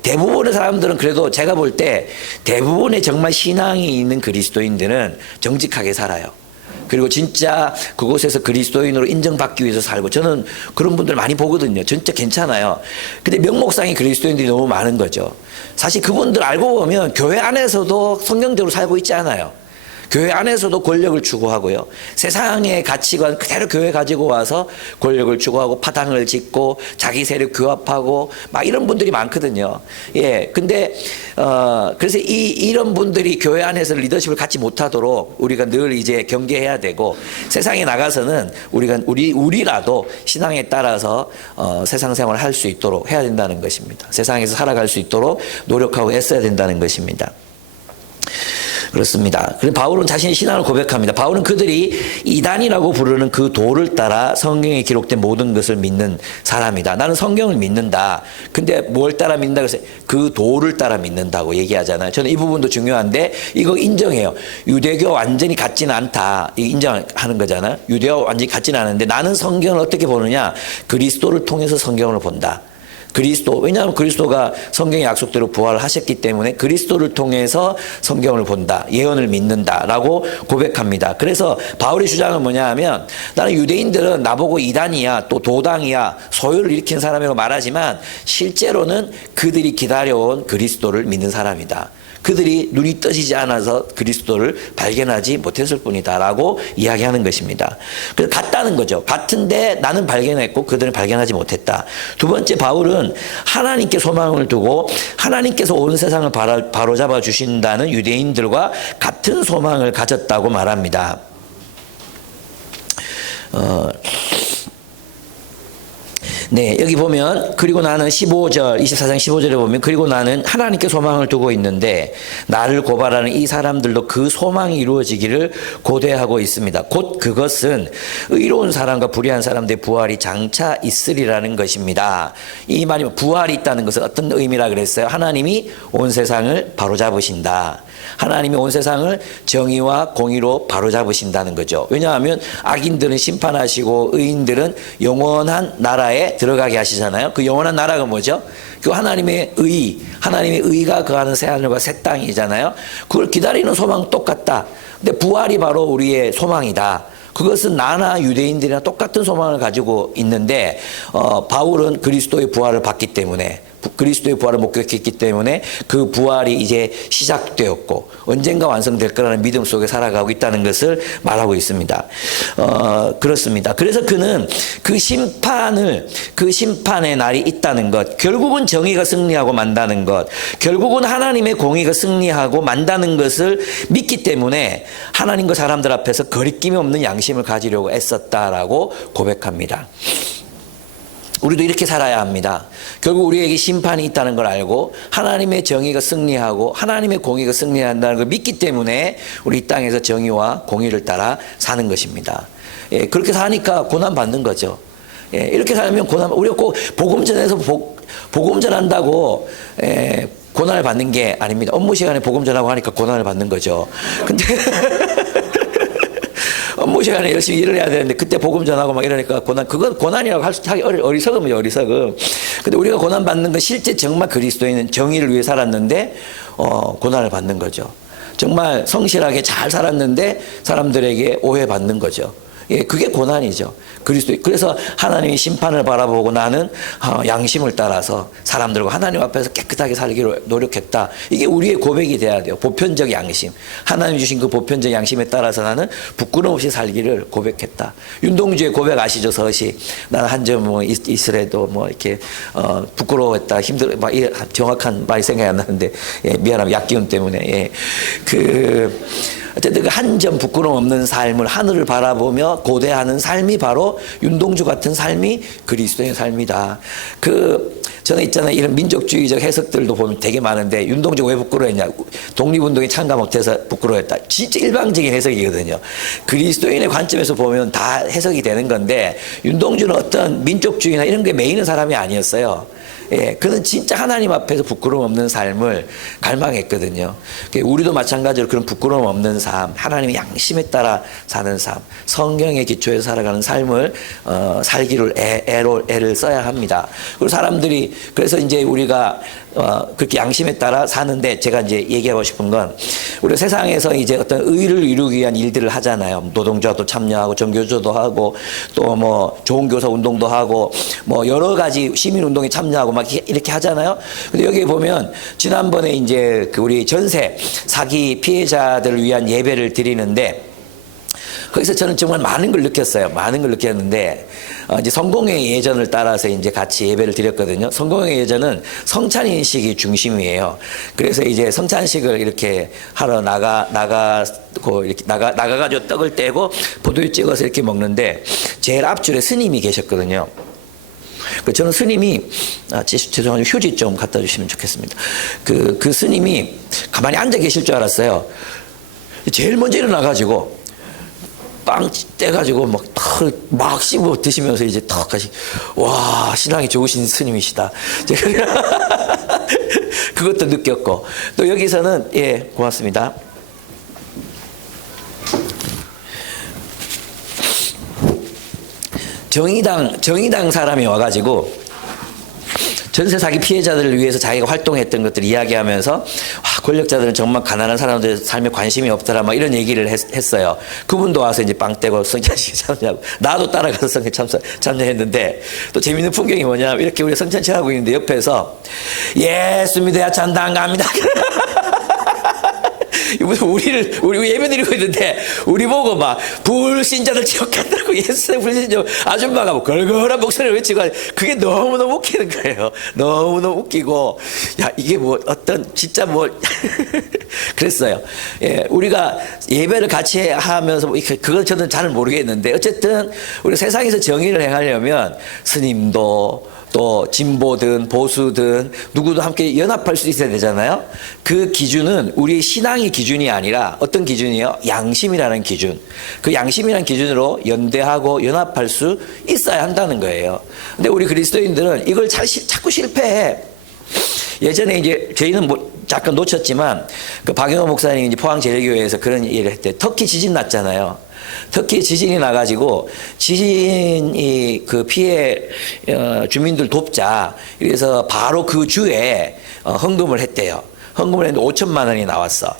대부분의 사람들은 그래도 제가 볼 때 대부분의 정말 신앙이 있는 그리스도인들은 정직하게 살아요. 그리고 진짜 그곳에서 그리스도인으로 인정받기 위해서 살고 저는 그런 분들 많이 보거든요. 진짜 괜찮아요. 근데 명목상의 그리스도인들이 너무 많은 거죠. 사실 그분들 알고 보면 교회 안에서도 성경적으로 살고 있지 않아요. 교회 안에서도 권력을 추구하고요. 세상의 가치관 그대로 교회 가지고 와서 권력을 추구하고 파당을 짓고 자기 세력 규합하고 막 이런 분들이 많거든요. 근데 그래서 이런 분들이 교회 안에서 리더십을 갖지 못하도록 우리가 늘 이제 경계해야 되고 세상에 나가서는 우리라도 신앙에 따라서 세상 생활을 할 수 있도록 해야 된다는 것입니다. 세상에서 살아갈 수 있도록 노력하고 애써야 된다는 것입니다. 그렇습니다. 그래서 바울은 자신의 신앙을 고백합니다. 바울은 그들이 이단이라고 부르는 그 도를 따라 성경에 기록된 모든 것을 믿는 사람이다. 나는 성경을 믿는다. 근데 뭘 따라 믿는다? 그래서 그 도를 따라 믿는다고 얘기하잖아요. 저는 이 부분도 중요한데 이거 인정해요. 유대교 완전히 같지는 않다. 인정하는 거잖아요. 유대교 완전히 같지는 않은데 나는 성경을 어떻게 보느냐? 그리스도를 통해서 성경을 본다. 왜냐하면 그리스도가 성경의 약속대로 부활하셨기 때문에 그리스도를 통해서 성경을 본다. 예언을 믿는다라고 고백합니다. 그래서 바울의 주장은 뭐냐 하면 나는 유대인들은 나보고 이단이야 또 도당이야 소요를 일으킨 사람이라고 말하지만 실제로는 그들이 기다려온 그리스도를 믿는 사람이다. 그들이 눈이 떠지지 않아서 그리스도를 발견하지 못했을 뿐이다라고 이야기하는 것입니다. 그래서 같다는 거죠. 같은데 나는 발견했고 그들은 발견하지 못했다. 두 번째 바울은 하나님께 소망을 두고 하나님께서 온 세상을 바로잡아 주신다는 유대인들과 같은 소망을 가졌다고 말합니다. 여기 보면 그리고 나는 24장 15절에 보면 그리고 나는 하나님께 소망을 두고 있는데 나를 고발하는 이 사람들도 그 소망이 이루어지기를 고대하고 있습니다. 곧 그것은 의로운 사람과 불의한 사람들의 부활이 장차 있으리라는 것입니다. 이 말이 부활이 있다는 것은 어떤 의미라 그랬어요? 하나님이 온 세상을 바로잡으신다. 하나님이 온 세상을 정의와 공의로 바로잡으신다는 거죠. 왜냐하면 악인들은 심판하시고 의인들은 영원한 나라에 들어가게 하시잖아요. 그 영원한 나라가 뭐죠? 그 하나님의 의가 거하는 새하늘과 새 땅이잖아요. 그걸 기다리는 소망은 똑같다. 근데 부활이 바로 우리의 소망이다. 그것은 나나 유대인들이나 똑같은 소망을 가지고 있는데 바울은 그리스도의 부활을 받기 때문에 그리스도의 부활을 목격했기 때문에 그 부활이 이제 시작되었고 언젠가 완성될 거라는 믿음 속에 살아가고 있다는 것을 말하고 있습니다. 그렇습니다. 그래서 그는 그 심판의 날이 있다는 것, 결국은 정의가 승리하고 만다는 것, 결국은 하나님의 공의가 승리하고 만다는 것을 믿기 때문에 하나님과 사람들 앞에서 거리낌이 없는 양심을 가지려고 애썼다라고 고백합니다. 우리도 이렇게 살아야 합니다. 결국 우리에게 심판이 있다는 걸 알고 하나님의 정의가 승리하고 하나님의 공의가 승리한다는 걸 믿기 때문에 우리 이 땅에서 정의와 공의를 따라 사는 것입니다. 예, 그렇게 사니까 고난 받는 거죠. 예, 이렇게 살면 우리가 꼭 복음 전해서 복음 전한다고 고난을 받는 게 아닙니다. 업무 시간에 복음 전하고 하니까 고난을 받는 거죠. 근데 업무 시간에 열심히 일을 해야 되는데 그때 복음 전하고 막 이러니까 그건 고난이라고 하기 어리석음이죠, 어리석음. 근데 우리가 고난 받는 건 실제 정말 그리스도인은 정의를 위해 살았는데 고난을 받는 거죠. 정말 성실하게 잘 살았는데 사람들에게 오해받는 거죠. 예, 그게 고난이죠. 그래서 하나님이 심판을 바라보고 나는 양심을 따라서 사람들과 하나님 앞에서 깨끗하게 살기로 노력했다. 이게 우리의 고백이 돼야 돼요. 보편적 양심. 하나님 주신 그 보편적 양심에 따라서 나는 부끄럼 없이 살기를 고백했다. 윤동주의 고백 아시죠? 서시. 나는 한 점 있으래도 이렇게 부끄러웠다. 힘들어. 정확한 말이 생각이 안 나는데 미안합니다. 약기운 때문에. 어쨌든 그 한 점 부끄러움 없는 삶을 하늘을 바라보며 고대하는 삶이 바로 윤동주 같은 삶이 그리스도의 삶이다. 저는 있잖아요. 이런 민족주의적 해석들도 보면 되게 많은데 윤동주가 왜 부끄러워했냐. 독립운동에 참가 못해서 부끄러워했다. 진짜 일방적인 해석이거든요. 그리스도인의 관점에서 보면 다 해석이 되는 건데 윤동주는 어떤 민족주의나 이런 게 메이는 사람이 아니었어요. 예, 그는 진짜 하나님 앞에서 부끄러움 없는 삶을 갈망했거든요. 우리도 마찬가지로 그런 부끄러움 없는 삶, 하나님의 양심에 따라 사는 삶, 성경의 기초에서 살아가는 삶을 살기를 애를 써야 합니다. 그리고 사람들이 그래서 이제 우리가 그렇게 양심에 따라 사는데 제가 이제 얘기하고 싶은 건 우리 세상에서 이제 어떤 의를 이루기 위한 일들을 하잖아요. 노동조합도 참여하고 정교조도 하고 또 좋은 교사 운동도 하고 여러 가지 시민 운동에 참여하고 막 이렇게 하잖아요. 근데 여기 보면 지난번에 이제 우리 전세 사기 피해자들을 위한 예배를 드리는데 거기서 저는 정말 많은 걸 느꼈어요. 많은 걸 느꼈는데 이제 성공의 예전을 따라서 이제 같이 예배를 드렸거든요. 성공의 예전은 성찬인식이 중심이에요. 그래서 이제 성찬식을 이렇게 하러 나가가지고 떡을 떼고 포도주 찍어서 이렇게 먹는데 제일 앞줄에 스님이 계셨거든요. 저는 스님이 죄송합니다. 휴지 좀 갖다 주시면 좋겠습니다. 그 스님이 가만히 앉아 계실 줄 알았어요. 제일 먼저 일어나가지고 빵 떼가지고 막 씹어 드시면서 이제 턱 가시, 와, 신앙이 좋으신 스님이시다. 그것도 느꼈고. 또 여기서는, 예, 고맙습니다. 정의당 사람이 와가지고 전세 사기 피해자들을 위해서 자기가 활동했던 것들을 이야기하면서 권력자들은 정말 가난한 사람들의 삶에 관심이 없더라 막 이런 얘기를 했어요. 그분도 와서 이제 빵 떼고 성찬식 참여하고 나도 따라가서 성찬 참여했는데 또 재밌는 풍경이 뭐냐면 이렇게 우리 성찬식 하고 있는데 옆에서 예수 믿어야 찬당 갑니다. 우리 예배 드리고 있는데, 우리 보고 불신자들 지옥간다고 예수의 불신자 아줌마가 걸걸한 목소리를 외치고, 그게 너무너무 웃기는 거예요. 너무너무 웃기고, 이게 진짜 그랬어요. 예, 우리가 예배를 같이 하면서, 그건 저는 잘 모르겠는데, 어쨌든, 우리 세상에서 정의를 행하려면, 스님도, 또 진보든 보수든 누구도 함께 연합할 수 있어야 되잖아요. 그 기준은 우리 신앙의 기준이 아니라 어떤 기준이에요? 양심이라는 기준. 그 양심이라는 기준으로 연대하고 연합할 수 있어야 한다는 거예요. 근데 우리 그리스도인들은 이걸 자꾸 실패해. 예전에 이제 저희는 잠깐 놓쳤지만 그 박영호 목사님이 이제 포항제일교회에서 그런 일을 했대. 터키 지진 났잖아요. 특히 지진이 나가지고 지진이 그 피해 주민들 돕자. 그래서 바로 그 주에 헌금을 했대요. 헌금을 했는데 5천만 원이 나왔어.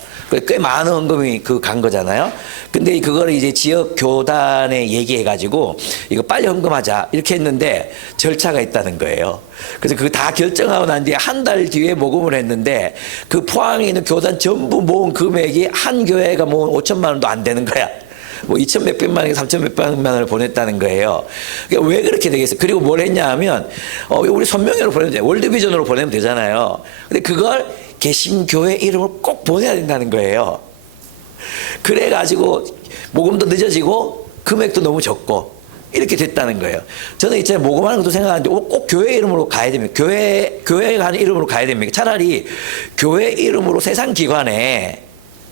꽤 많은 헌금이 간 거잖아요. 근데 그거를 이제 지역 교단에 얘기해가지고 이거 빨리 헌금하자 이렇게 했는데 절차가 있다는 거예요. 그래서 그거 다 결정하고 난 뒤에 한 달 뒤에 모금을 했는데 그 포항에 있는 교단 전부 모은 금액이 한 교회가 모은 5천만 원도 안 되는 거야. 뭐 2천 몇백만 원, 3천 몇백만 원을 보냈다는 거예요. 그러니까 왜 그렇게 되겠어요? 그리고 뭘 했냐 하면 우리 선명회로 보내면 돼. 월드비전으로 보내면 되잖아요. 근데 그걸 개신교회 이름으로 꼭 보내야 된다는 거예요. 그래가지고 모금도 늦어지고 금액도 너무 적고 이렇게 됐다는 거예요. 저는 이제 모금하는 것도 생각하는데 꼭 교회 이름으로 가야 됩니다. 교회가 하는 이름으로 가야 됩니다. 차라리 교회 이름으로 세상 기관에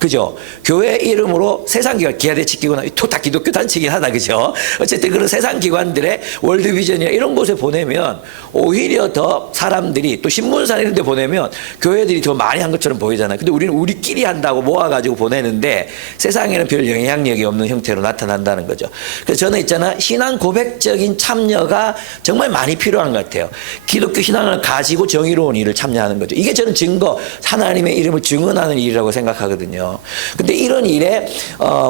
그죠? 교회 이름으로 세상 기관, 기아대치기구나, 또 다 기독교 단체긴 하다, 그죠? 어쨌든 그런 세상 기관들의 월드비전이나 이런 곳에 보내면 오히려 더 사람들이 또 신문사 이런 데 보내면 교회들이 더 많이 한 것처럼 보이잖아요. 근데 우리는 우리끼리 한다고 모아가지고 보내는데 세상에는 별 영향력이 없는 형태로 나타난다는 거죠. 그래서 저는 있잖아, 신앙 고백적인 참여가 정말 많이 필요한 것 같아요. 기독교 신앙을 가지고 정의로운 일을 참여하는 거죠. 이게 저는 증거, 하나님의 이름을 증언하는 일이라고 생각하거든요. 근데 이런 일에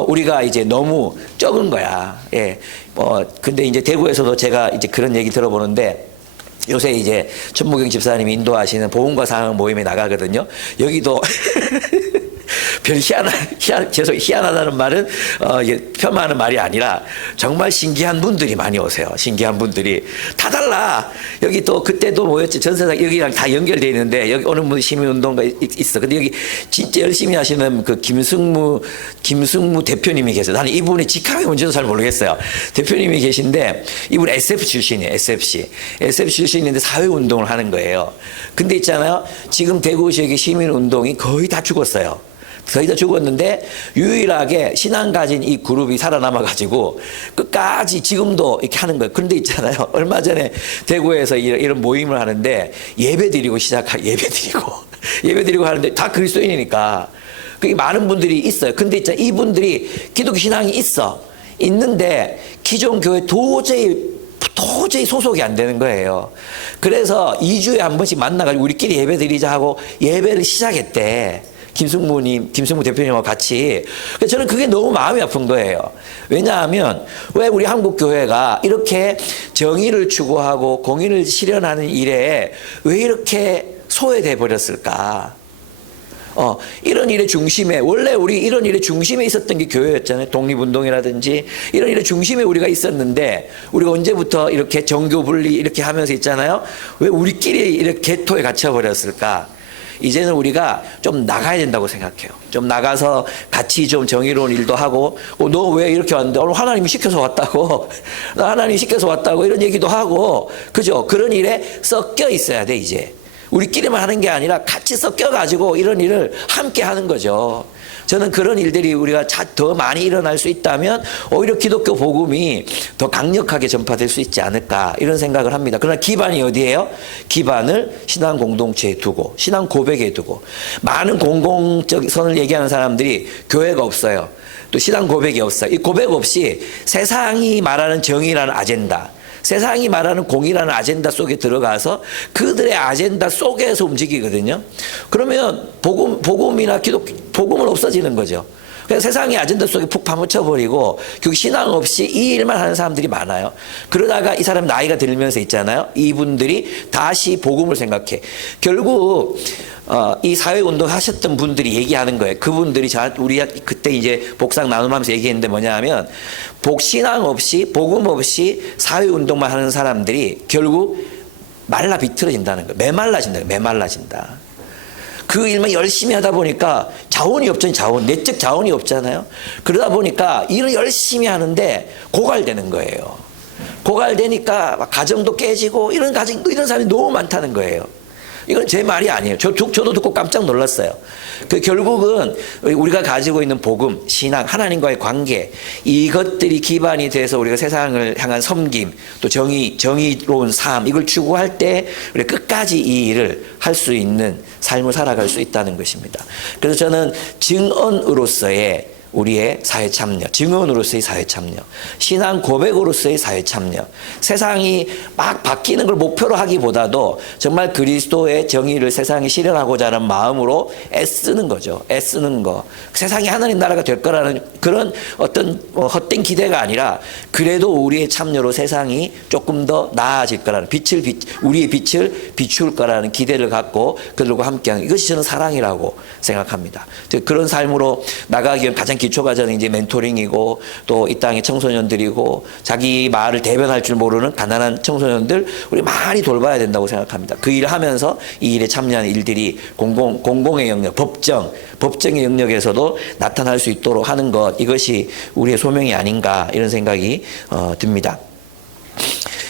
우리가 이제 너무 적은 거야. 예. 근데 이제 대구에서도 제가 이제 그런 얘기 들어보는데 요새 이제 천무경 집사님이 인도하시는 보험과 상황 모임에 나가거든요. 여기도 별 희한하다는 말은 폄하하는 말이 아니라 정말 신기한 분들이 많이 오세요. 신기한 분들이 다 달라. 여기 또 그때도 뭐였지? 전세상 여기랑 다 연결돼 있는데 여기 어느 분 시민운동가 있어. 근데 여기 진짜 열심히 하시는 그 김승무 대표님이 계세요. 나는 이분이 직함이 뭔지도 잘 모르겠어요. 대표님이 계신데 이분 SF 출신이에요. SF 출신인데 사회운동을 하는 거예요. 근데 있잖아요. 지금 대구 지역의 시민운동이 거의 다 죽었어요. 거의 다 죽었는데 유일하게 신앙 가진 이 그룹이 살아남아가지고 끝까지 지금도 이렇게 하는 거예요. 그런데 있잖아요. 얼마 전에 대구에서 이런 모임을 하는데 예배 드리고 하는데 다 그리스도인이니까 그게 많은 분들이 있어요. 근데 있잖아요. 이분들이 기독교 신앙이 있는데 기존 교회 도저히 소속이 안 되는 거예요. 그래서 2주에 한 번씩 만나가지고 우리끼리 예배 드리자 하고 예배를 시작했대. 김승무 대표님하고 같이. 그래서 저는 그게 너무 마음이 아픈 거예요. 왜냐하면 왜 우리 한국 교회가 이렇게 정의를 추구하고 공의를 실현하는 일에 왜 이렇게 소외돼 버렸을까? 이런 일의 중심에, 원래 우리 이런 일의 중심에 있었던 게 교회였잖아요. 독립운동이라든지 이런 일의 중심에 우리가 있었는데 우리가 언제부터 이렇게 정교 분리 이렇게 하면서 있잖아요. 왜 우리끼리 이렇게 개토에 갇혀버렸을까? 이제는 우리가 좀 나가야 된다고 생각해요. 좀 나가서 같이 좀 정의로운 일도 하고, 너 왜 이렇게 왔는데? 오늘 하나님이 시켜서 왔다고. 나 하나님이 시켜서 왔다고 이런 얘기도 하고, 그죠? 그런 일에 섞여 있어야 돼, 이제. 우리끼리만 하는 게 아니라 같이 섞여가지고 이런 일을 함께 하는 거죠. 저는 그런 일들이 우리가 더 많이 일어날 수 있다면 오히려 기독교 복음이 더 강력하게 전파될 수 있지 않을까 이런 생각을 합니다. 그러나 기반이 어디예요? 기반을 신앙 공동체에 두고 신앙 고백에 두고 많은 공공적 선을 얘기하는 사람들이 교회가 없어요. 또 신앙 고백이 없어요. 이 고백 없이 세상이 말하는 정의라는 아젠다, 세상이 말하는 공의라는 아젠다 속에 들어가서 그들의 아젠다 속에서 움직이거든요. 그러면 복음이나 복음은 없어지는 거죠. 그래서 세상의 아젠다 속에 푹 파묻혀버리고 결국 신앙 없이 이 일만 하는 사람들이 많아요. 그러다가 이 사람 나이가 들면서 있잖아요. 이분들이 다시 복음을 생각해. 결국 이 사회운동 하셨던 분들이 얘기하는 거예요. 그분들이 우리 그때 이제 복상 나눔하면서 얘기했는데 뭐냐 하면 신앙 없이 복음 없이 사회운동만 하는 사람들이 결국 말라 비틀어진다는 거예요. 메말라진다. 그 일만 열심히 하다 보니까 자원이 없잖아요. 내적 자원이 없잖아요. 그러다 보니까 일을 열심히 하는데 고갈되는 거예요. 고갈되니까 가정도 깨지고 이런 사람이 너무 많다는 거예요. 이건 제 말이 아니에요. 저도 듣고 깜짝 놀랐어요. 결국은 우리가 가지고 있는 복음, 신앙, 하나님과의 관계, 이것들이 기반이 돼서 우리가 세상을 향한 섬김, 또 정의로운 삶, 이걸 추구할 때 우리가 끝까지 이 일을 할 수 있는 삶을 살아갈 수 있다는 것입니다. 그래서 저는 증언으로서의 우리의 사회 참여, 증언으로서의 사회 참여, 신앙 고백으로서의 사회 참여, 세상이 막 바뀌는 걸 목표로 하기보다도 정말 그리스도의 정의를 세상에 실현하고자 하는 마음으로 애쓰는 거죠. 애쓰는 거. 세상이 하나님 나라가 될 거라는 그런 어떤 헛된 기대가 아니라 그래도 우리의 참여로 세상이 조금 더 나아질 거라는 우리의 빛을 비출 거라는 기대를 갖고 그들과 함께하는 이것이 저는 사랑이라고 생각합니다. 그런 삶으로 나가기 위한 가장 기초 과정은 이제 멘토링이고 또 이 땅의 청소년들이고 자기 마을을 대변할 줄 모르는 가난한 청소년들 우리 많이 돌봐야 된다고 생각합니다. 그 일을 하면서 이 일에 참여하는 일들이 공공의 영역, 법정의 영역에서도 나타날 수 있도록 하는 것 이것이 우리의 소명이 아닌가 이런 생각이 듭니다.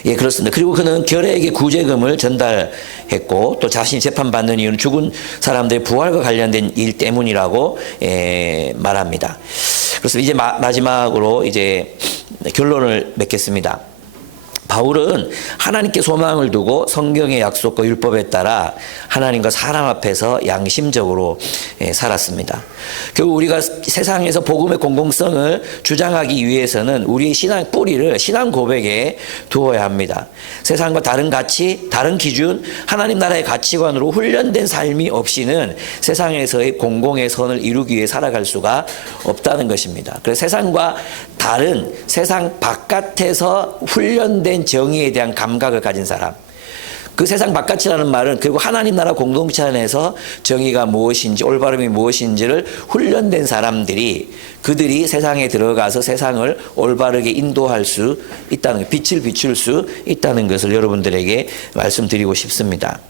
예, 그렇습니다. 그리고 그는 결혜에게 구제금을 전달했고 또 자신이 재판받는 이유는 죽은 사람들의 부활과 관련된 일 때문이라고 말합니다. 그래서 이제 마지막으로 이제 결론을 맺겠습니다. 바울은 하나님께 소망을 두고 성경의 약속과 율법에 따라 하나님과 사람 앞에서 양심적으로 살았습니다. 결국 우리가 세상에서 복음의 공공성을 주장하기 위해서는 우리의 신앙 뿌리를 신앙 고백에 두어야 합니다. 세상과 다른 가치, 다른 기준, 하나님 나라의 가치관으로 훈련된 삶이 없이는 세상에서의 공공의 선을 이루기 위해 살아갈 수가 없다는 것입니다. 그래서 세상과 다른 세상 바깥에서 훈련된 정의에 대한 감각을 가진 사람, 그 세상 바깥이라는 말은 결국 하나님 나라 공동체 안에서 정의가 무엇인지 올바름이 무엇인지를 훈련된 사람들이 그들이 세상에 들어가서 세상을 올바르게 인도할 수 있다는 빛을 비출 수 있다는 것을 여러분들에게 말씀드리고 싶습니다.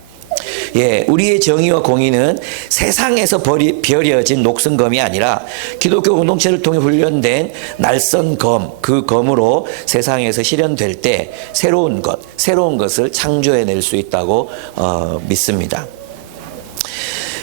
예, 우리의 정의와 공의는 세상에서 버려진 녹슨검이 아니라 기독교 공동체를 통해 훈련된 날선 검, 그 검으로 세상에서 실현될 때 새로운 것을 창조해낼 수 있다고 믿습니다.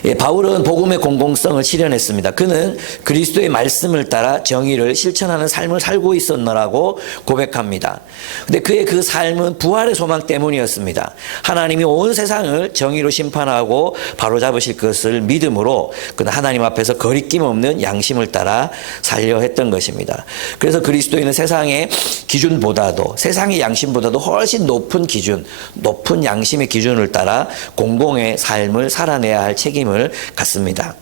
예, 바울은 복음의 공공성을 실현했습니다. 그는 그리스도의 말씀을 따라 정의를 실천하는 삶을 살고 있었노라고 고백합니다. 근데 그의 그 삶은 부활의 소망 때문이었습니다. 하나님이 온 세상을 정의로 심판하고 바로잡으실 것을 믿음으로 그는 하나님 앞에서 거리낌 없는 양심을 따라 살려 했던 것입니다. 그래서 그리스도인은 세상의 기준보다도 세상의 양심보다도 훨씬 높은 기준, 높은 양심의 기준을 따라 공공의 삶을 살아내야 할 책임을 갖습니다.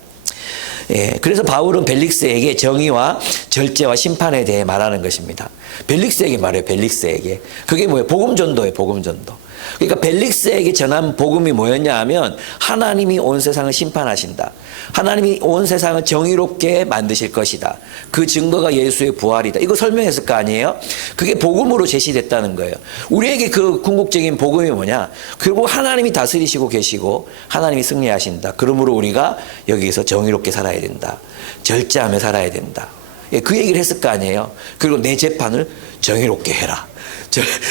예, 그래서 바울은 벨릭스에게 정의와 절제와 심판에 대해 말하는 것입니다. 벨릭스에게 말해요. 벨릭스에게. 그게 뭐예요? 복음전도예요. 복음전도. 그러니까 벨릭스에게 전한 복음이 뭐였냐 하면 하나님이 온 세상을 심판하신다. 하나님이 온 세상을 정의롭게 만드실 것이다. 그 증거가 예수의 부활이다. 이거 설명했을 거 아니에요? 그게 복음으로 제시됐다는 거예요. 우리에게 그 궁극적인 복음이 뭐냐? 결국 하나님이 다스리시고 계시고 하나님이 승리하신다. 그러므로 우리가 여기서 정의롭게 살아야 된다. 절제하며 살아야 된다. 예, 그 얘기를 했을 거 아니에요? 그리고 내 재판을 정의롭게 해라.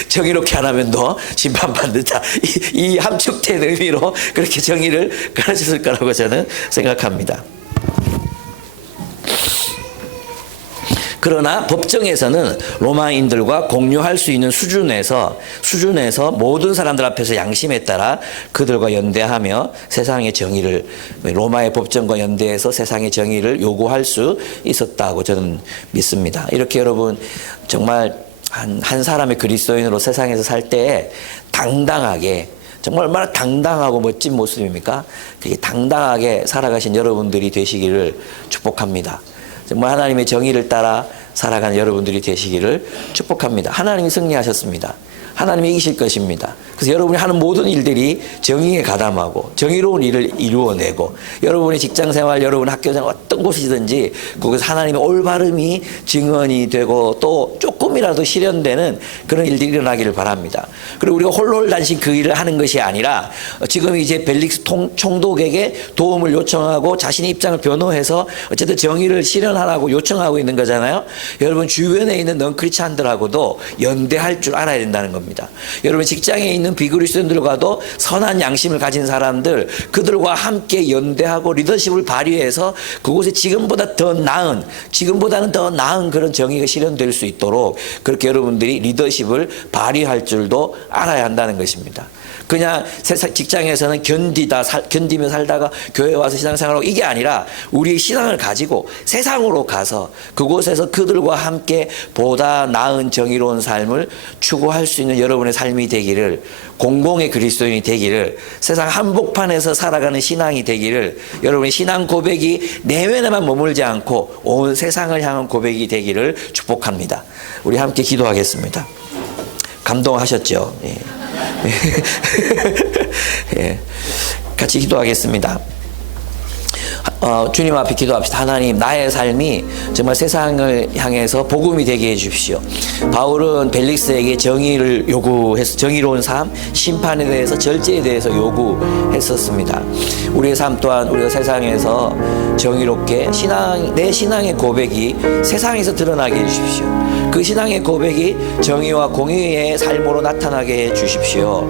정의롭게 안 하면 너 심판받는다. 이 함축된 의미로 그렇게 정의를 가르쳤을 거라고 저는 생각합니다. 그러나 법정에서는 로마인들과 공유할 수 있는 수준에서 모든 사람들 앞에서 양심에 따라 그들과 연대하며 세상의 정의를 로마의 법정과 연대해서 세상의 정의를 요구할 수 있었다고 저는 믿습니다. 이렇게 여러분 정말 한 사람의 그리스도인으로 세상에서 살 때 당당하게 정말 얼마나 당당하고 멋진 모습입니까? 그게 당당하게 살아가신 여러분들이 되시기를 축복합니다. 정말 하나님의 정의를 따라 살아가는 여러분들이 되시기를 축복합니다. 하나님이 승리하셨습니다. 하나님이 이기실 것입니다. 그래서 여러분이 하는 모든 일들이 정의에 가담하고 정의로운 일을 이루어내고 여러분의 직장생활, 여러분 학교생활 어떤 곳이든지 거기서 하나님의 올바름이 증언이 되고 또 조금이라도 실현되는 그런 일들이 일어나기를 바랍니다. 그리고 우리가 홀홀단신 그 일을 하는 것이 아니라 지금 이제 벨릭스 총독에게 도움을 요청하고 자신의 입장을 변호해서 어쨌든 정의를 실현하라고 요청하고 있는 거잖아요. 여러분 주변에 있는 넌크리스찬들하고도 연대할 줄 알아야 된다는 겁니다. 여러분 직장에 있는 비그리스도인들과도 선한 양심을 가진 사람들 그들과 함께 연대하고 리더십을 발휘해서 그곳에 지금보다는 더 나은 그런 정의가 실현될 수 있도록 그렇게 여러분들이 리더십을 발휘할 줄도 알아야 한다는 것입니다. 그냥 세상 직장에서는 견디며 살다가 교회 와서 신앙생활하고 이게 아니라 우리 신앙을 가지고 세상으로 가서 그곳에서 그들과 함께 보다 나은 정의로운 삶을 추구할 수 있는 여러분의 삶이 되기를, 공공의 그리스도인이 되기를, 세상 한복판에서 살아가는 신앙이 되기를, 여러분의 신앙 고백이 내면에만 머물지 않고 온 세상을 향한 고백이 되기를 축복합니다. 우리 함께 기도하겠습니다. 감동하셨죠? 예. 예. 같이 기도하겠습니다. 주님 앞에 기도합시다. 하나님, 나의 삶이 정말 세상을 향해서 복음이 되게 해주십시오. 바울은 벨릭스에게 정의를 요구해서 정의로운 삶, 심판에 대해서, 절제에 대해서 요구했었습니다. 우리의 삶 또한 우리가 세상에서 정의롭게 내 신앙의 고백이 세상에서 드러나게 해주십시오. 그 신앙의 고백이 정의와 공의의 삶으로 나타나게 해주십시오.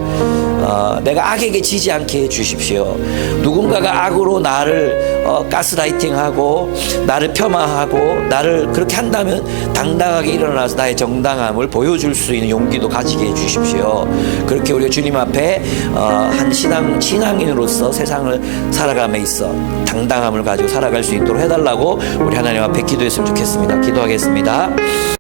내가 악에게 지지 않게 해주십시오. 누군가가 악으로 나를 가스라이팅하고 나를 폄하하고 나를 그렇게 한다면 당당하게 일어나서 나의 정당함을 보여줄 수 있는 용기도 가지게 해주십시오. 그렇게 우리가 주님 앞에 한 신앙인으로서 세상을 살아감에 있어 당당함을 가지고 살아갈 수 있도록 해달라고 우리 하나님 앞에 기도했으면 좋겠습니다. 기도하겠습니다.